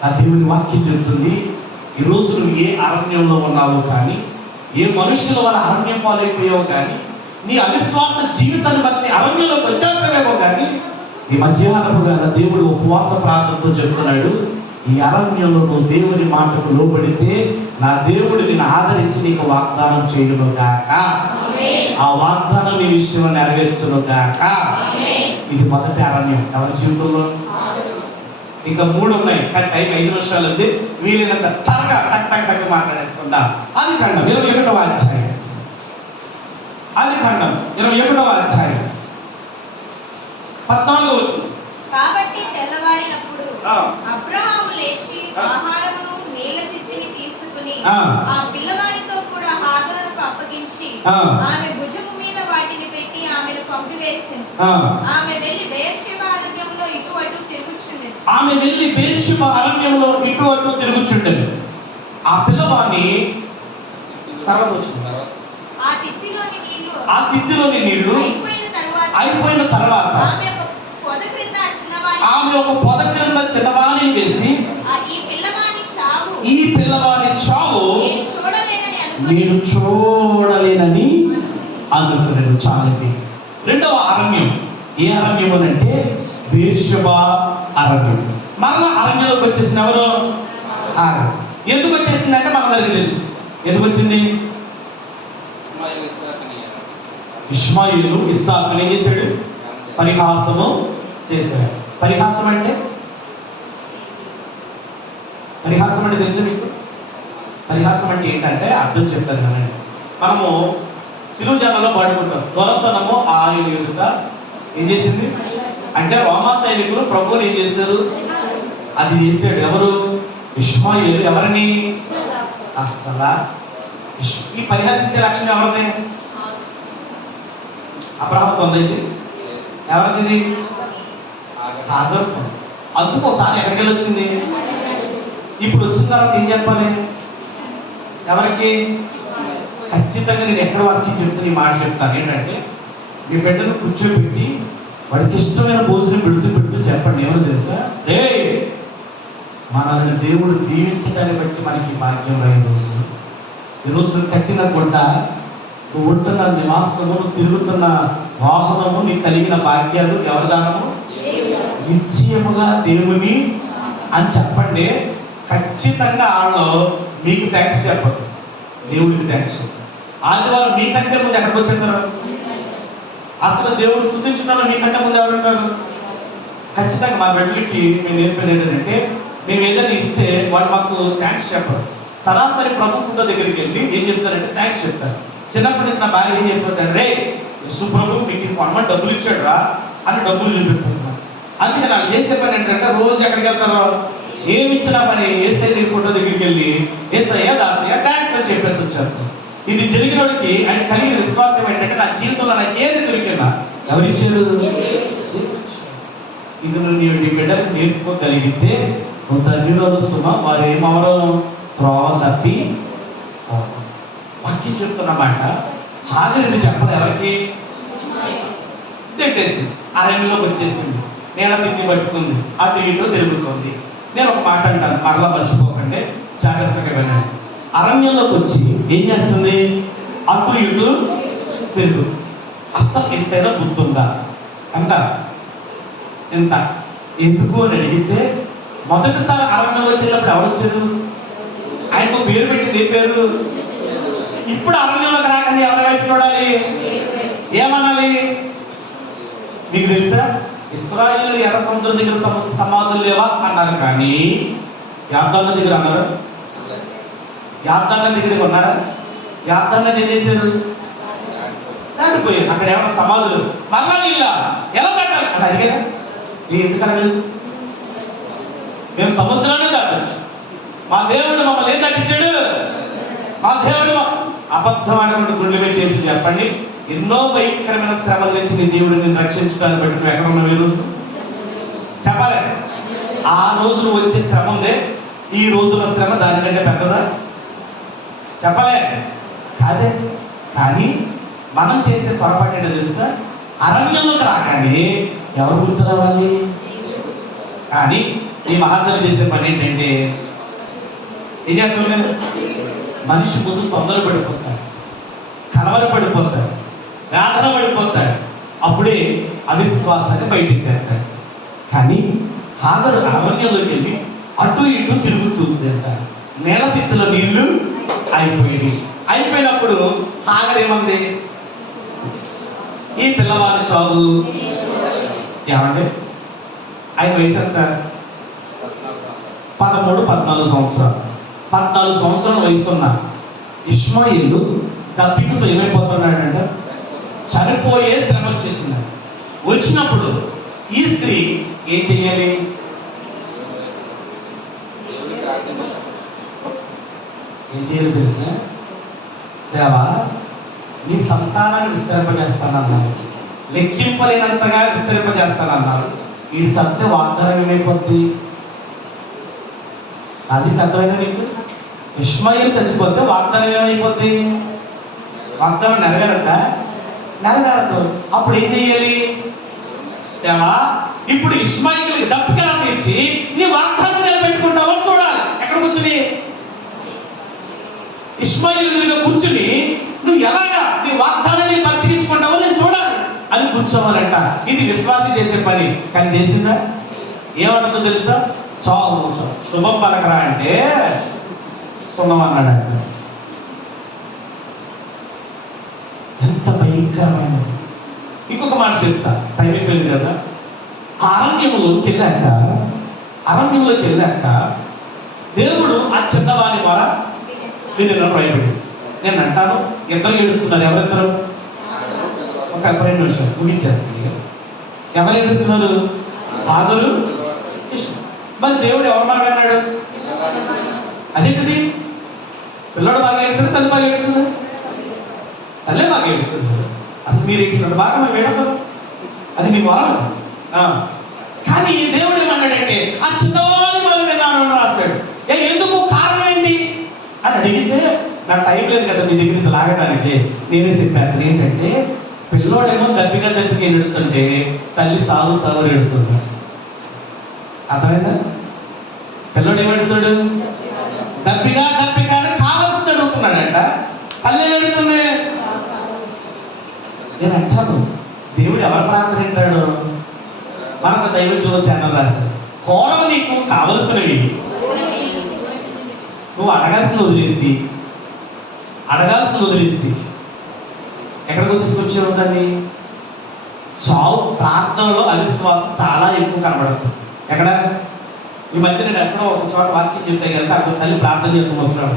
ఆ దేవుని వాక్యం చెప్తుంది, ఈరోజు నువ్వు ఏ అరణ్యంలో ఉన్నావో కానీ, ఏ మనుషుల వల్ల అరణ్యం పాలైపోయావో కానీ, నీ అవిశ్వాస జీవితాన్ని బట్టి అరణ్యంలోకి వచ్చేస్తావేమో కానీ, ఈ మధ్యాహ్నపు వేళ దేవుడు ఉపవాస ప్రార్థనతో చెప్తున్నాడు, ఈ అరణ్యంలో నువ్వు దేవుని మాటకు లోబడితే నా దేవుడు నిన్ను ఆదరించి నీకు వాగ్దానం చేయను గాక. ఆ వాగ్దానం నీ విషయంలో నెరవేర్చును గాక. ఇది మొదటి అరణ్యం ఎవరి జీవితంలో. ఇంకా 3 ఉన్నాయి, కానీ టైం 5 నిమిషాలు ఉంది, వీలైనంత త్వరగా టక్ టక్ టక్ మాట్లాడేసుకుందాం. ఆదికాండం 21వ అధ్యాయం, ఆదికాండం 21వ అధ్యాయం 14వ వచనం. కాబట్టి తెల్లవారినప్పుడు అబ్రహాము లేచి ఆహారమును నీళ్ల తిత్తిని తీసుకుని ఆ పిల్లవాడితో కూడా హాగరునకు అప్పగించి ఆమె భుజము మీద వాటిని పెట్టి ఆమెను పంపివేసింది. ఆమె వెళ్ళి బెయేర్షెబా అరణ్యంలో ఇటు అటు తిరుగుచుండెను. ఆ పిల్లవాడిని తర్వాత వచ్చింది. ఆ తిత్తిలోని నీళ్లు అయిపోయిన తర్వాత ఆమె ఒక పొద క్రింద చిన్నవాణిని వేసి ఈ పిల్లవాడి చావు నేను చూడలేనని అనుకున్నాను. చాలండి. 2వ అరణ్యం ఏ అరణ్యం అని అంటే బెయేర్షెబా అరణ్యం. మరలా అరణ్యంలోకి వచ్చేసింది ఎవరు? ఎందుకు వచ్చేసింది అంటే మనందరికీ తెలుసు. ఎందుకు వచ్చింది? ఇష్మాయేలు ఇస్సాకుని ఏం చేశాడు? పరిహాసము చేశాడు. పరిహాసం అంటే తెలుసు మీకు? పరిహాసం అంటే ఏంటంటే అర్థం చెప్తాను కదండి. మనము సిలువ జనంలో పాడుకుంటాం, దొరతనము ఆయన ఎదుట ఏం చేసింది అంటే రోమా సైనికులు ప్రభువుని ఏం చేశారు? అది చేశాడు. ఎవరు? ఇష్మాయేలు. ఎవరిని? అస్సలా ఈ పరిహాసించే లక్షణం ఎవరిది? అబ్రహాము పొందైంది. ఎవరిది? హాగరు. అందుకు ఒకసారి ఎక్కడికి వెళ్ళి వచ్చింది? ఇప్పుడు వచ్చిన తర్వాత ఏం చెప్పాలి? ఎవరికి? ఖచ్చితంగా నేను ఎక్కడ వాక్యం చెప్తే ఈ మాట చెప్తాను. ఏంటంటే మీ బిడ్డను కూర్చోబెట్టి వాడికి ఇష్టమైన భోజనం పెడుతూ చెప్పండి. ఏమో తెలుసా? రే, మనల్ని దేవుడు దీవించడాన్ని బట్టి మనకి భాగ్యం రా. ఈరోజు నువ్వు కట్టిన గుడ్డ, నువ్వు ఉంటున్న నివాసము, నువ్వు తిరుగుతున్న వాహనము, నీకు కలిగిన భాగ్యాలు ఎవరి దానము? నిశ్చయముగా దేవుని అని చెప్పండి. ఖచ్చితంగా వాళ్ళు మీకు థ్యాంక్స్ చెప్పరు, దేవుడికి థ్యాంక్స్. ఆదివారం మీకంటే ముందు ఎక్కడికి వచ్చేస్తారు? అసలు దేవుడు స్తుతించడంలో మీకంటే ముందు ఎవరు ఉంటారు? ఖచ్చితంగా మా బిడ్డలకి మేము నేర్పేది ఏంటంటే, మేము ఏదైనా ఇస్తే వాళ్ళు మాకు థ్యాంక్స్ చెప్పరు. సరాసరి ప్రభు ఫోటో దగ్గరికి వెళ్ళి ఏం చెప్తారంటే థ్యాంక్స్ చెప్తారు. చిన్నప్పటి నుంచి నా భార్య ఏం చెప్తారు? రే, యస్సు ప్రభు మీకు ఇది కొనమని డబ్బులు ఇచ్చాడు రా అని డబ్బులు చూపిస్తున్నారు. అందుకే నాకు చేసే పని ఏంటంటే, రోజు ఎక్కడికి వెళ్తారో ఏమి ఇచ్చినా పని ఏసఐ ఫోటో దగ్గరికి వెళ్ళి ఏసయ్య దాసయ్య థ్యాంక్స్ అని చెప్పేసి వచ్చారు. ఇది జరిగినోడికి ఆయన కలిగిన విశ్వాసం ఏంటంటే, నా జీవితంలో నాకు ఏది దొరికినా ఎవరిచ్చారు? ఇది నువ్వు నీ బిడ్డలకు నేర్పుకోగలిగితే నువ్వు ధన్యురాలు సుమ. వారు ఏమవరో త్రోవ తప్పి వాక్యం చెప్తున్నమాట. హాగరు ఇది చెప్పదు ఎవరికి? తిట్టేసి అరణ్యంలోకి వచ్చేసింది, నేల తిండి పట్టుకుంది, అటు ఇటు తిరుగుతుంది. నేను ఒక మాట అంటాను, మరలా మర్చిపోకండి, జాగ్రత్తగా వెళ్ళండి. అరణ్యంలోకి వచ్చి ఏం చేస్తుంది? అటు ఇటు తిరుగుతుంది. అస్సలు ఎంతైనా గుర్తుందా అంట? ఎంత? ఎందుకు అని అడిగితే, మొదటిసారి అరణ్యంలోకి వెళ్ళినప్పుడు ఎవరు వచ్చారు? ఆయనకు పేరు పెట్టింది. ఏ పేరు? ఇప్పుడు అరణ్యంలోకి రాకండి ఎవరి వైపు చూడాలి? ఏమనాలి? మీకు తెలుసా? ఇశ్రాయేలు ఎర్ర సముద్రం దగ్గర సమాధులు లేవా అన్నారు, కానీ యార్దాను దగ్గర అన్నారు. యార్దాను దగ్గర ఉన్నారా? యార్దాను ఏం చేశారు? దాటిపోయారు. అక్కడ ఏమన్నా సమాధులు మరలా నీళ్ళ ఎలా దాటాలి అని అడిగారా? ఎందుకు అడగలేదు? మేము సముద్రాన్ని దాటచ్చు. మా దేవుడు మమ్మల్ని ఏం దాటించాడు? మా దేవుడు అబద్ధం ఆడకుండా గుండె చేసి చెప్పండి. ఎన్నో భయంకరమైన శ్రమల నుంచి నీ దేవుడు నేను రక్షించడానికి బట్టి నువ్వు ఎక్కడ ఉన్నావు? ఈ రోజు చెప్పాలి. ఆ రోజు నువ్వు వచ్చే శ్రమ ఉందే, ఈ రోజున శ్రమ దానికంటే పెద్దదా? చెప్పలే కాదే. కానీ మనం చేసే పొరపాటు ఏంటో తెలుసా? అరణ్యంలోకి రాగానే ఎవరు గుర్తు రావాలి? కానీ ఈ మహాత్ములు చేసే పని ఏంటంటే, ఏం చేస్తున్నారు? మనిషి ముందు తొందర పడిపోతాడు, కలవర పడిపోతాడు, వేదన పడిపోతాడు. అప్పుడే అవిశ్వాసాన్ని బయటికి తెస్తాడు. కానీ హాగరు అరణ్యంలోకి వెళ్ళి అటు ఇటు తిరుగుతుంది అంట. నేల తిత్తుల నీళ్లు అయిపోయినప్పుడు హాగరు ఏమంది? ఈ పిల్లవారి చావు. ఏమంటే ఆయన వయసు ఎంత? 13-14 సంవత్సరాలు. 14 సంవత్సరాల వయసున్న ఇష్మాయేలు దప్పికతో ఏమైపోతున్నాడంట? చనిపోయే శ్రమ వచ్చేసింది. వచ్చినప్పుడు ఈ స్త్రీ ఏం చెయ్యాలి? ఏం చేయాలి తెలుసా? దేవా, నీ సంతానాన్ని విస్తరింపజేస్తానన్నాను, లెక్కింపలేనంతగా విస్తరింపజేస్తానన్నారు. వీడి సత్య వాగ్దానం ఏమైపోద్ది? అది అర్థమైందా మీకు? ఇష్మాయేలు చచ్చిపోతే వాగ్దానం ఏమైపోద్ది? వాగ్దానం నెరవేరద్దా? నెరవేరదు. అప్పుడు ఏం చెయ్యాలి? దేవా, ఇప్పుడు ఇష్మాయేలుకి దప్పికలా తీర్చి నీ వాగ్దానం నిలబెట్టుకుంటావో చూడాలి. ఎక్కడ కూర్చుని? ఇష్మాయేలు ఎదురుగా కూర్చుని నువ్వు ఎలాగా నీ వాగ్దానాన్ని బతికించుకుంటావో నేను చూడాలి అని కూర్చోవాలంట. ఇది విశ్వాసి చేసే పని. కానీ చేసిందా? ఏమంటుందో తెలుసా? చావు శుభం పలకరా అంటే సున్నం అన్నాడంట. ఎంత భయంకరమైనది. ఇంకొక మాట చెప్తా, టైం అయిపోయింది కదా. అరణ్యంలోకి వెళ్ళాక దేవుడు ఆ చిన్నవాని ద్వారా వినిన రాయబడి. నేను అంటాను, ఇద్దరు ఏడుస్తున్నారు. ఎవరిద్దరు? ఒక 2 నిమిషాలు ముగించేస్తుంది. ఎవరు ఏడుస్తున్నారు? హాగరు, ఇష్మాయేలు. మరి దేవుడు ఎవరు మాట అన్నాడు? అదేంటిది? పిల్లడు బాగా ఏడుతుంది, తల్లి బాగా ఏడుతుంది. తల్లే బాగా ఏడుతుంది. అసలు మీరు ఇచ్చినట్టు బాగా మేము ఏడతారు, అది మీ వరం. కానీ దేవుడు ఏమన్నాడంటే ఆ చిన్నవాడి బాగా విన్నాను రాశాడు. ఎందుకు? కారణం ఏంటి అని అడిగితే, నా టైం లేదు కదా మీ దగ్గర నుంచి లాగడానికి, నేనే చెప్పాను. ఏంటంటే పిల్లోడేమో దప్పిగా ఎడుతుంటే తల్లి సాగు ఎడుతుంది. అర్థమైందా? పిల్లోడు ఏమడుతాడు? దప్పిగా అని కావాల్సింది అడుగుతున్నాడంట. తల్లి ఏమడుతుంది? నేను అంటాను, దేవుడు ఎవరి ప్రార్థన వింటాడు? మనకు దైవజీవ ఛానల్ రాశారు, కోరవ నీకు కావలసినవి నువ్వు అడగాల్సింది వదిలేసి ఎక్కడికో తీసుకొచ్చావు దాన్ని. చావు ప్రార్థనలో అవిశ్వాసం చాలా ఎక్కువ కనబడుతుంది. ఎక్కడ? ఈ మధ్య నేను ఎక్కడో ఒక చోట వాక్యం చెప్తే కనుక అక్కడ తల్లి ప్రార్థన చేస్తూ వస్తున్నాడు.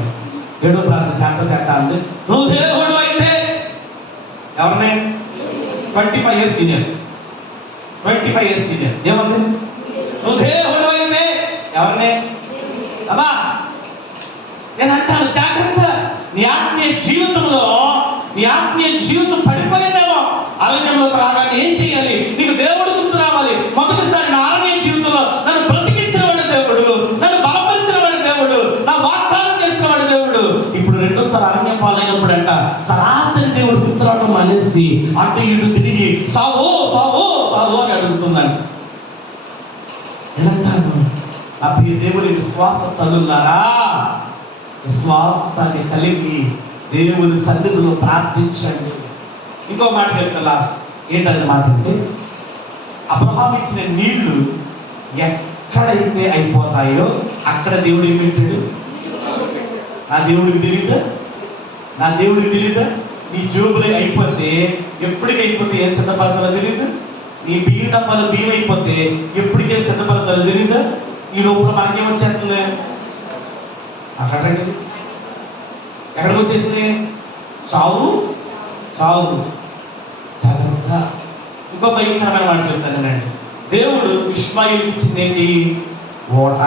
7వ ప్రార్థన శాంత అంది, నువ్వు దేవుడు అయితే ఎవరిని? 25 years సీనియర్ ఏమంది? నువ్వు దేవుడు అయితే ఎవరిని? అబ్బా నేను అంటాను, జాగ్రత్త. నీ ఆత్మీయ జీవితం పడిపోయిందేమో. అరణ్యంలోకి రాగానే ఏం చేయాలి? నీకు దేవుడు గుర్తు రావాలి. మొదటిసారి నా ఆత్మీయ జీవితంలో నన్ను బ్రతికించిన వాడు దేవుడు, నన్ను బలపరిచిన వాడు దేవుడు, నా వాగ్దానం చేసిన వాడు దేవుడు. ఇప్పుడు రెండోసారి అరణ్యం పాలైనప్పుడు అంట సరాసరి దేవుడు గుర్తు రావడం అనేసి అటు ఇటు తిరిగి సావో అని అడుగుతుందంట. ఎలాంటాను? నా ప్రియ దేవుని విశ్వాస తల్లులారా, విశ్వాసాన్ని కలిగి దేవుని సన్నిధిలో ప్రార్థించండి. ఇంకో మాట చెప్తా లాస్ట్. ఏంటది మాట అంటే, అబ్రహాం ఇచ్చిన నీళ్లు ఎక్కడైతే అయిపోతాయో అక్కడ దేవుడు ఏం పెట్టాడు? నా దేవుడికి తెలీదా? నీ జోబులు అయిపోతే ఎప్పటికి అయిపోతే ఏం సిద్ధపరచాలో తెలీదు. నీ బియ్యం డబ్బాలు బియ్యం అయిపోతే ఎప్పటికే సిద్ధపరచాలో తెలీదా? ఈ లోపల మనకేమొచ్చేస్తుంది? అక్కడికి ఎక్కడికి వచ్చేసింది? చావు జాగ్రత్త. ఇంకో భయంకరమైన మాట చెప్తానండి. దేవుడు ఇష్మాయిల్కి ఇచ్చింది ఏంటి? ఓట.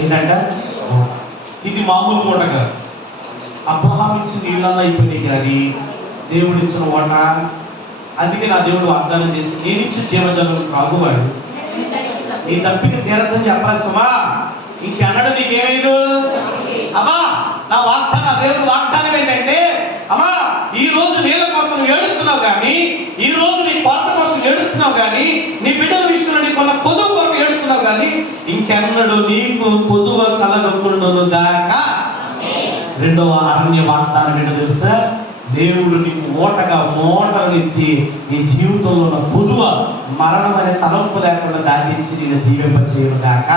ఏంటంట? ఇది మామూలు ఓట కాదు. అబ్రహాం ఇచ్చిన నీళ్ళల్లో అయిపోయినాయి కానీ దేవుడు ఇచ్చిన ఓట. అందుకే నా దేవుడు వాగ్దానం చేసి, నేను ఇచ్చిన జీవజలం త్రాగువాడు నీ తప్పిక తీరద్దని చెప్పరా సుమా. ఇంకెన్నడూ నీకేమైందు? అమ్మా నా దేవుడు వాగ్దానం ఏంటంటే, అమ్మా ఈ రోజు నీళ్ళ కోసం ఏడుస్తున్నావు కానీ, ఈ రోజు నీ కొరత కోసం ఏడుస్తున్నావు కానీ, నీ బిడ్డల విషయంలో నీ కొన్న కొదువు కొరకు ఏడుతున్నావు కానీ, ఇంకెన్నడూ నీకు కొదువ కలగకుండును గాక. రెండవ అరణ్య వాగ్దానం ఏంటో తెలుసా? దేవుడు నీకు మోటనిచ్చి నీ జీవితంలో ఉన్న కొదువ మరణం అనే తలంపు లేకుండా దాటించి నేను జీవింపచేయను గాక.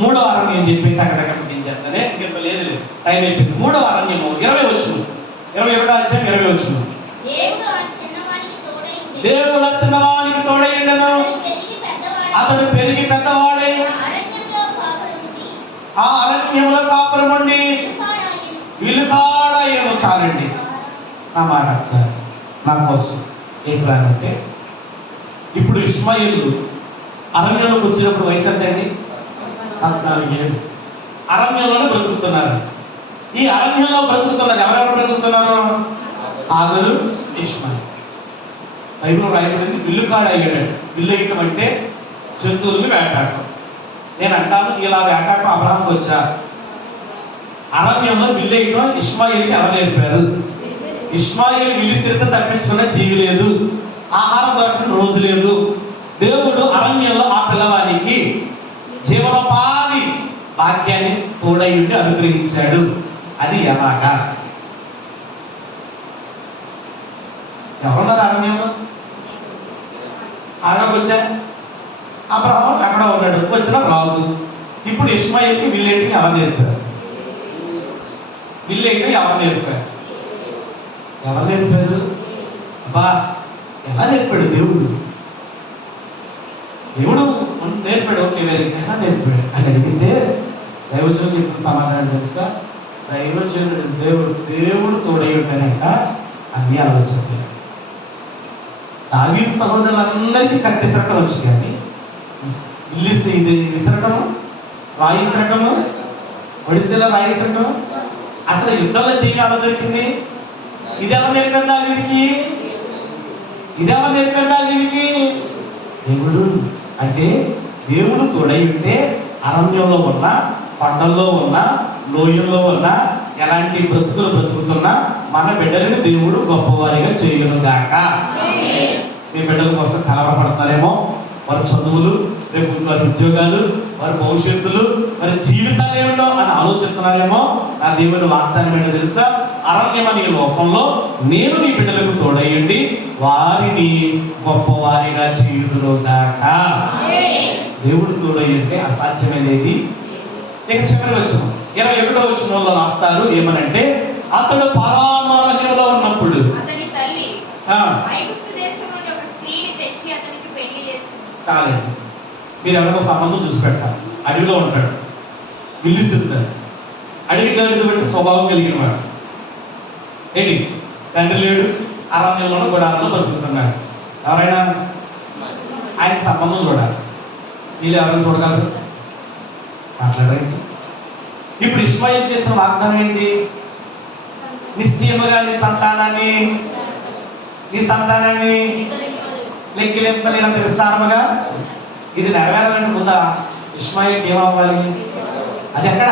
3వ అరణ్యం చెప్పి అక్కడ చేస్తానే ఇంకా లేదు, టైం అయిపోయింది. 3వ అరణ్యము 21వ అధ్యాయం 20వ. దేవుడు ఆ చిన్నవానికి తోడైండెను, అతడు పెరిగి పెద్దవాడై ఆ అరణ్యంలో కాపురం ఉండి విలుకాడయ్యను. చాలండి నా మాట ఒకసారి నా కోసం. ఏంటంటే ఇప్పుడు ఇష్మాయేలు అరణ్యంలోకి వచ్చినప్పుడు వయసు ఎంతండి? 14 ఏళ్ళు. అరణ్యంలోనే బ్రతుకుతున్నారు. ఈ అరణ్యంలో బ్రతుకుతున్నారు ఎవరెవరు బ్రతుకుతున్నారు? హాగరు, ఇష్మాయేలు. బైబిల్లో రాయబడింది విల్లుకాడ అయ్యాడు. విల్లు వేయటం అంటే జంతువులను వేటాడటం. నేను అంటాను, ఇలా వేటాడటం అబ్రహాంకి వచ్చా. అరణ్యంలో విల్లు వేయటం ఇష్మాయేలుకి ఎవరు నేర్పారు? ఇష్మాయేలు విల్లిసిరితే తప్పించుకున్న జీవి లేదు, ఆహారం దొరకని రోజు లేదు. దేవుడు అరణ్యంలో ఆ పిల్లవానికి జీవనోపాధి వాక్యాన్ని తోడై ఉండి అనుగ్రహించాడు. అది ఎలాగా? ఎవరున్నారు అరణ్యంలో? ఆగకు వచ్చా అబ్రహాము అక్కడ ఉన్నాడు, వచ్చినా రాదు. ఇప్పుడు ఇష్మాయేల్కి విల్లేటికి ఎవరు నేర్పారు? విల్లేటి ఎవరు నేర్పారు? అబ్బా ఎలా నేర్పాడు దేవుడు? దేవుడు నేర్పాడు, ఓకే వేరే ఎలా నేర్పాడు అని అడిగితే దైవజనుడు చెప్పిన సమాధానం తెలుసా? దైవజనుడు దేవుడు తోడై ఉంటాడంట అన్ని ఆలోచన. దావీదు సహోదరులందరికీ కత్తిసరటం వచ్చు, కానీ ఇది విసరటము, రాయి విసరటము, ఒడిసేలా రాయి విసరటం, అసలు యుద్ధంలో చెయ్యి ఎలా దొరికింది? ఇది ఎవరు నేర్పారు దావీదుకి? ఇది ఎవరు నేర్పారు దావీదుకి? దేవుడు. అంటే దేవుడు తోడై ఉంటే అరణ్యంలో ఉన్న, కొండల్లో ఉన్న, లోయల్లో ఉన్న, ఎలాంటి బ్రతుకులు బ్రతుకుతున్నా మన బిడ్డలను దేవుడు గొప్పవారిగా చేయను గాక. మీ బిడ్డల కోసం కలవరపడుతున్నారేమో, వారి చదువులు, రేపు వారి ఉద్యోగాలు, వారి భవిష్యత్తులు, వారి జీవితాలు ఏమిటో అని ఆలోచిస్తున్నారేమో. నా దేవుని వాగ్దానం ఏంటో తెలుసా? అరణ్యమని లోకంలో నేను నీ బిడ్డలకు తోడయ్యండి, వారిని గొప్పవారిగా చేయుదును గాక. దేవుడు తోడయ్యంటే అసాధ్యమైనది. ఇక చివరి వచ్చిన 21వ వచనంలో రాస్తారు ఏమనంటే, అతడు పరాను అరణ్యంలో ఉన్నప్పుడు అతని తల్లి ఐగుప్తు దేశం నుండి ఒక స్త్రీని తెచ్చి అతనికి పెళ్లి చేసింది. చాలండి, మీరు ఎవరికో సంబంధం చూసి పెట్టాలి. అడవిలో ఉంటాడు, విల్లిసిద్దాడు, అడవి గాడిద బట్టి స్వభావం కలిగిన వాడు. ఏంటి, తండ్రి లేడు, అరణ్యంలోనూ గుడారంలో బతుకుతున్నాడు. ఎవరైనా ఆయనకి సంబంధం చూడాలి. వీళ్ళు ఎవరైనా చూడగలరు? మాట్లాడండి. ఇప్పుడు ఇష్మాయిల్ చేసిన వాగ్దానం ఏంటి? నిశ్చయముగా నీ సంతానాన్ని లెక్కలేనంత విస్తారముగా. ఇది నెరవేరాలంటే ముందా ఇష్మాయిల్కి ఏమవ్వాలి? అది ఎక్కడ?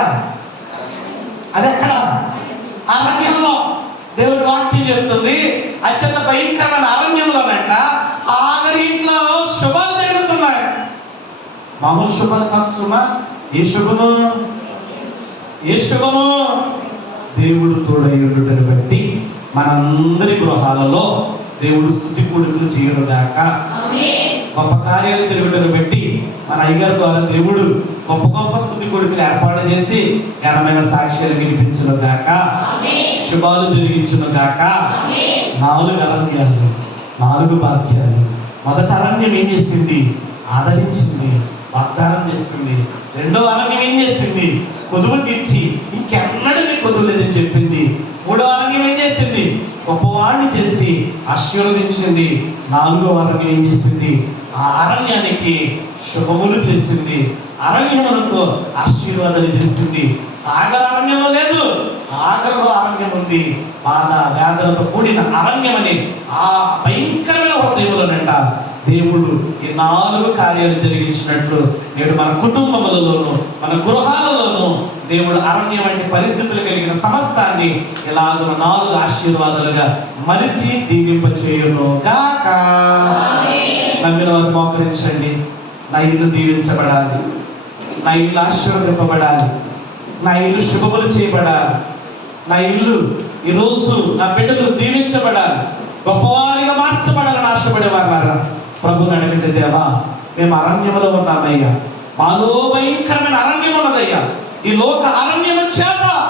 అరణ్యంలో. దేవుడి వాక్యం చెప్తుంది, అత్యంత భయంకరమైన అరణ్యంలోనంట ఆఖరి ఇంట్లో శుభాలు జరుగుతున్నాయి. మామూలు శుభాలు కాదు సుమా. ఏ శుభము? దేవుడు తోడై ఉండుటను బట్టి మనందరి గృహాలలో దేవుడు స్తుతి కూడుకులు చేయను గాక. గొప్ప కార్యాలు జరుగుటను బట్టి మన అయ్యగారి ద్వారా దేవుడు గొప్ప గొప్ప స్తుతి కొడుకులు ఏర్పాటు చేసి ఘనమైన సాక్ష్యాలు వినిపించును గాక, శుభాలు జరిగించును గాక. 4 అరణ్యాలు, 4 భాగ్యాలు. మొదట అరణ్యం ఏం చేసింది? ఆదరించింది, వాగ్దానం చేసింది. 2వ అరణ్యం ఏం చేసింది? కొదువు తీర్చి ఇంకెన్నడూ కొదువు లేదని చెప్పింది. 3వ అరణ్యం ఏం చేసింది? గొప్పవాడిని చేసి ఆశీర్వదించింది. 4వ అరణ్యం ఏం చేసింది? ఆ అరణ్యానికి శుభములు చేసింది, అరణ్యములకు ఆశీర్వాదాలు చేసింది. ఆగర అరణ్యంలో లేదు, ఆగరలో అరణ్యం ఉంది. బాధ వేదనతో కూడిన అరణ్యం అని ఆ భయంకరమైన హృదయములోనంట దేవుడు ఈ 4 కార్యాలు జరిగించినట్లు నేడు మన కుటుంబములలోను, మన గృహాలలోను దేవుడు అరణ్యం వంటి పరిస్థితులు కలిగిన సమస్తాన్ని ఇలాగ 4 ఆశీర్వాదాలుగా మలిచి దీవింప చేయును గాక. నమ్మిన వారు మోకరించండి. నా ఇల్లు దీవించబడాలి, నా ఇల్లు ఆశీర్వదింపబడాలి, నా ఇల్లు శుభములు చేయబడాలి, నా ఇల్లు ఈరోజు నా బిడ్డలు దీవించబడాలి, గొప్పవారిగా మార్చబడాలని ఆశపడేవారు ప్రభుని అడిగితే, దేవా మేము అరణ్యంలో ఉన్నామయ్యా, మాలో భయంకరమైన అరణ్యం ఉన్నదయ్యా, ఈ లోక అరణ్యం చేత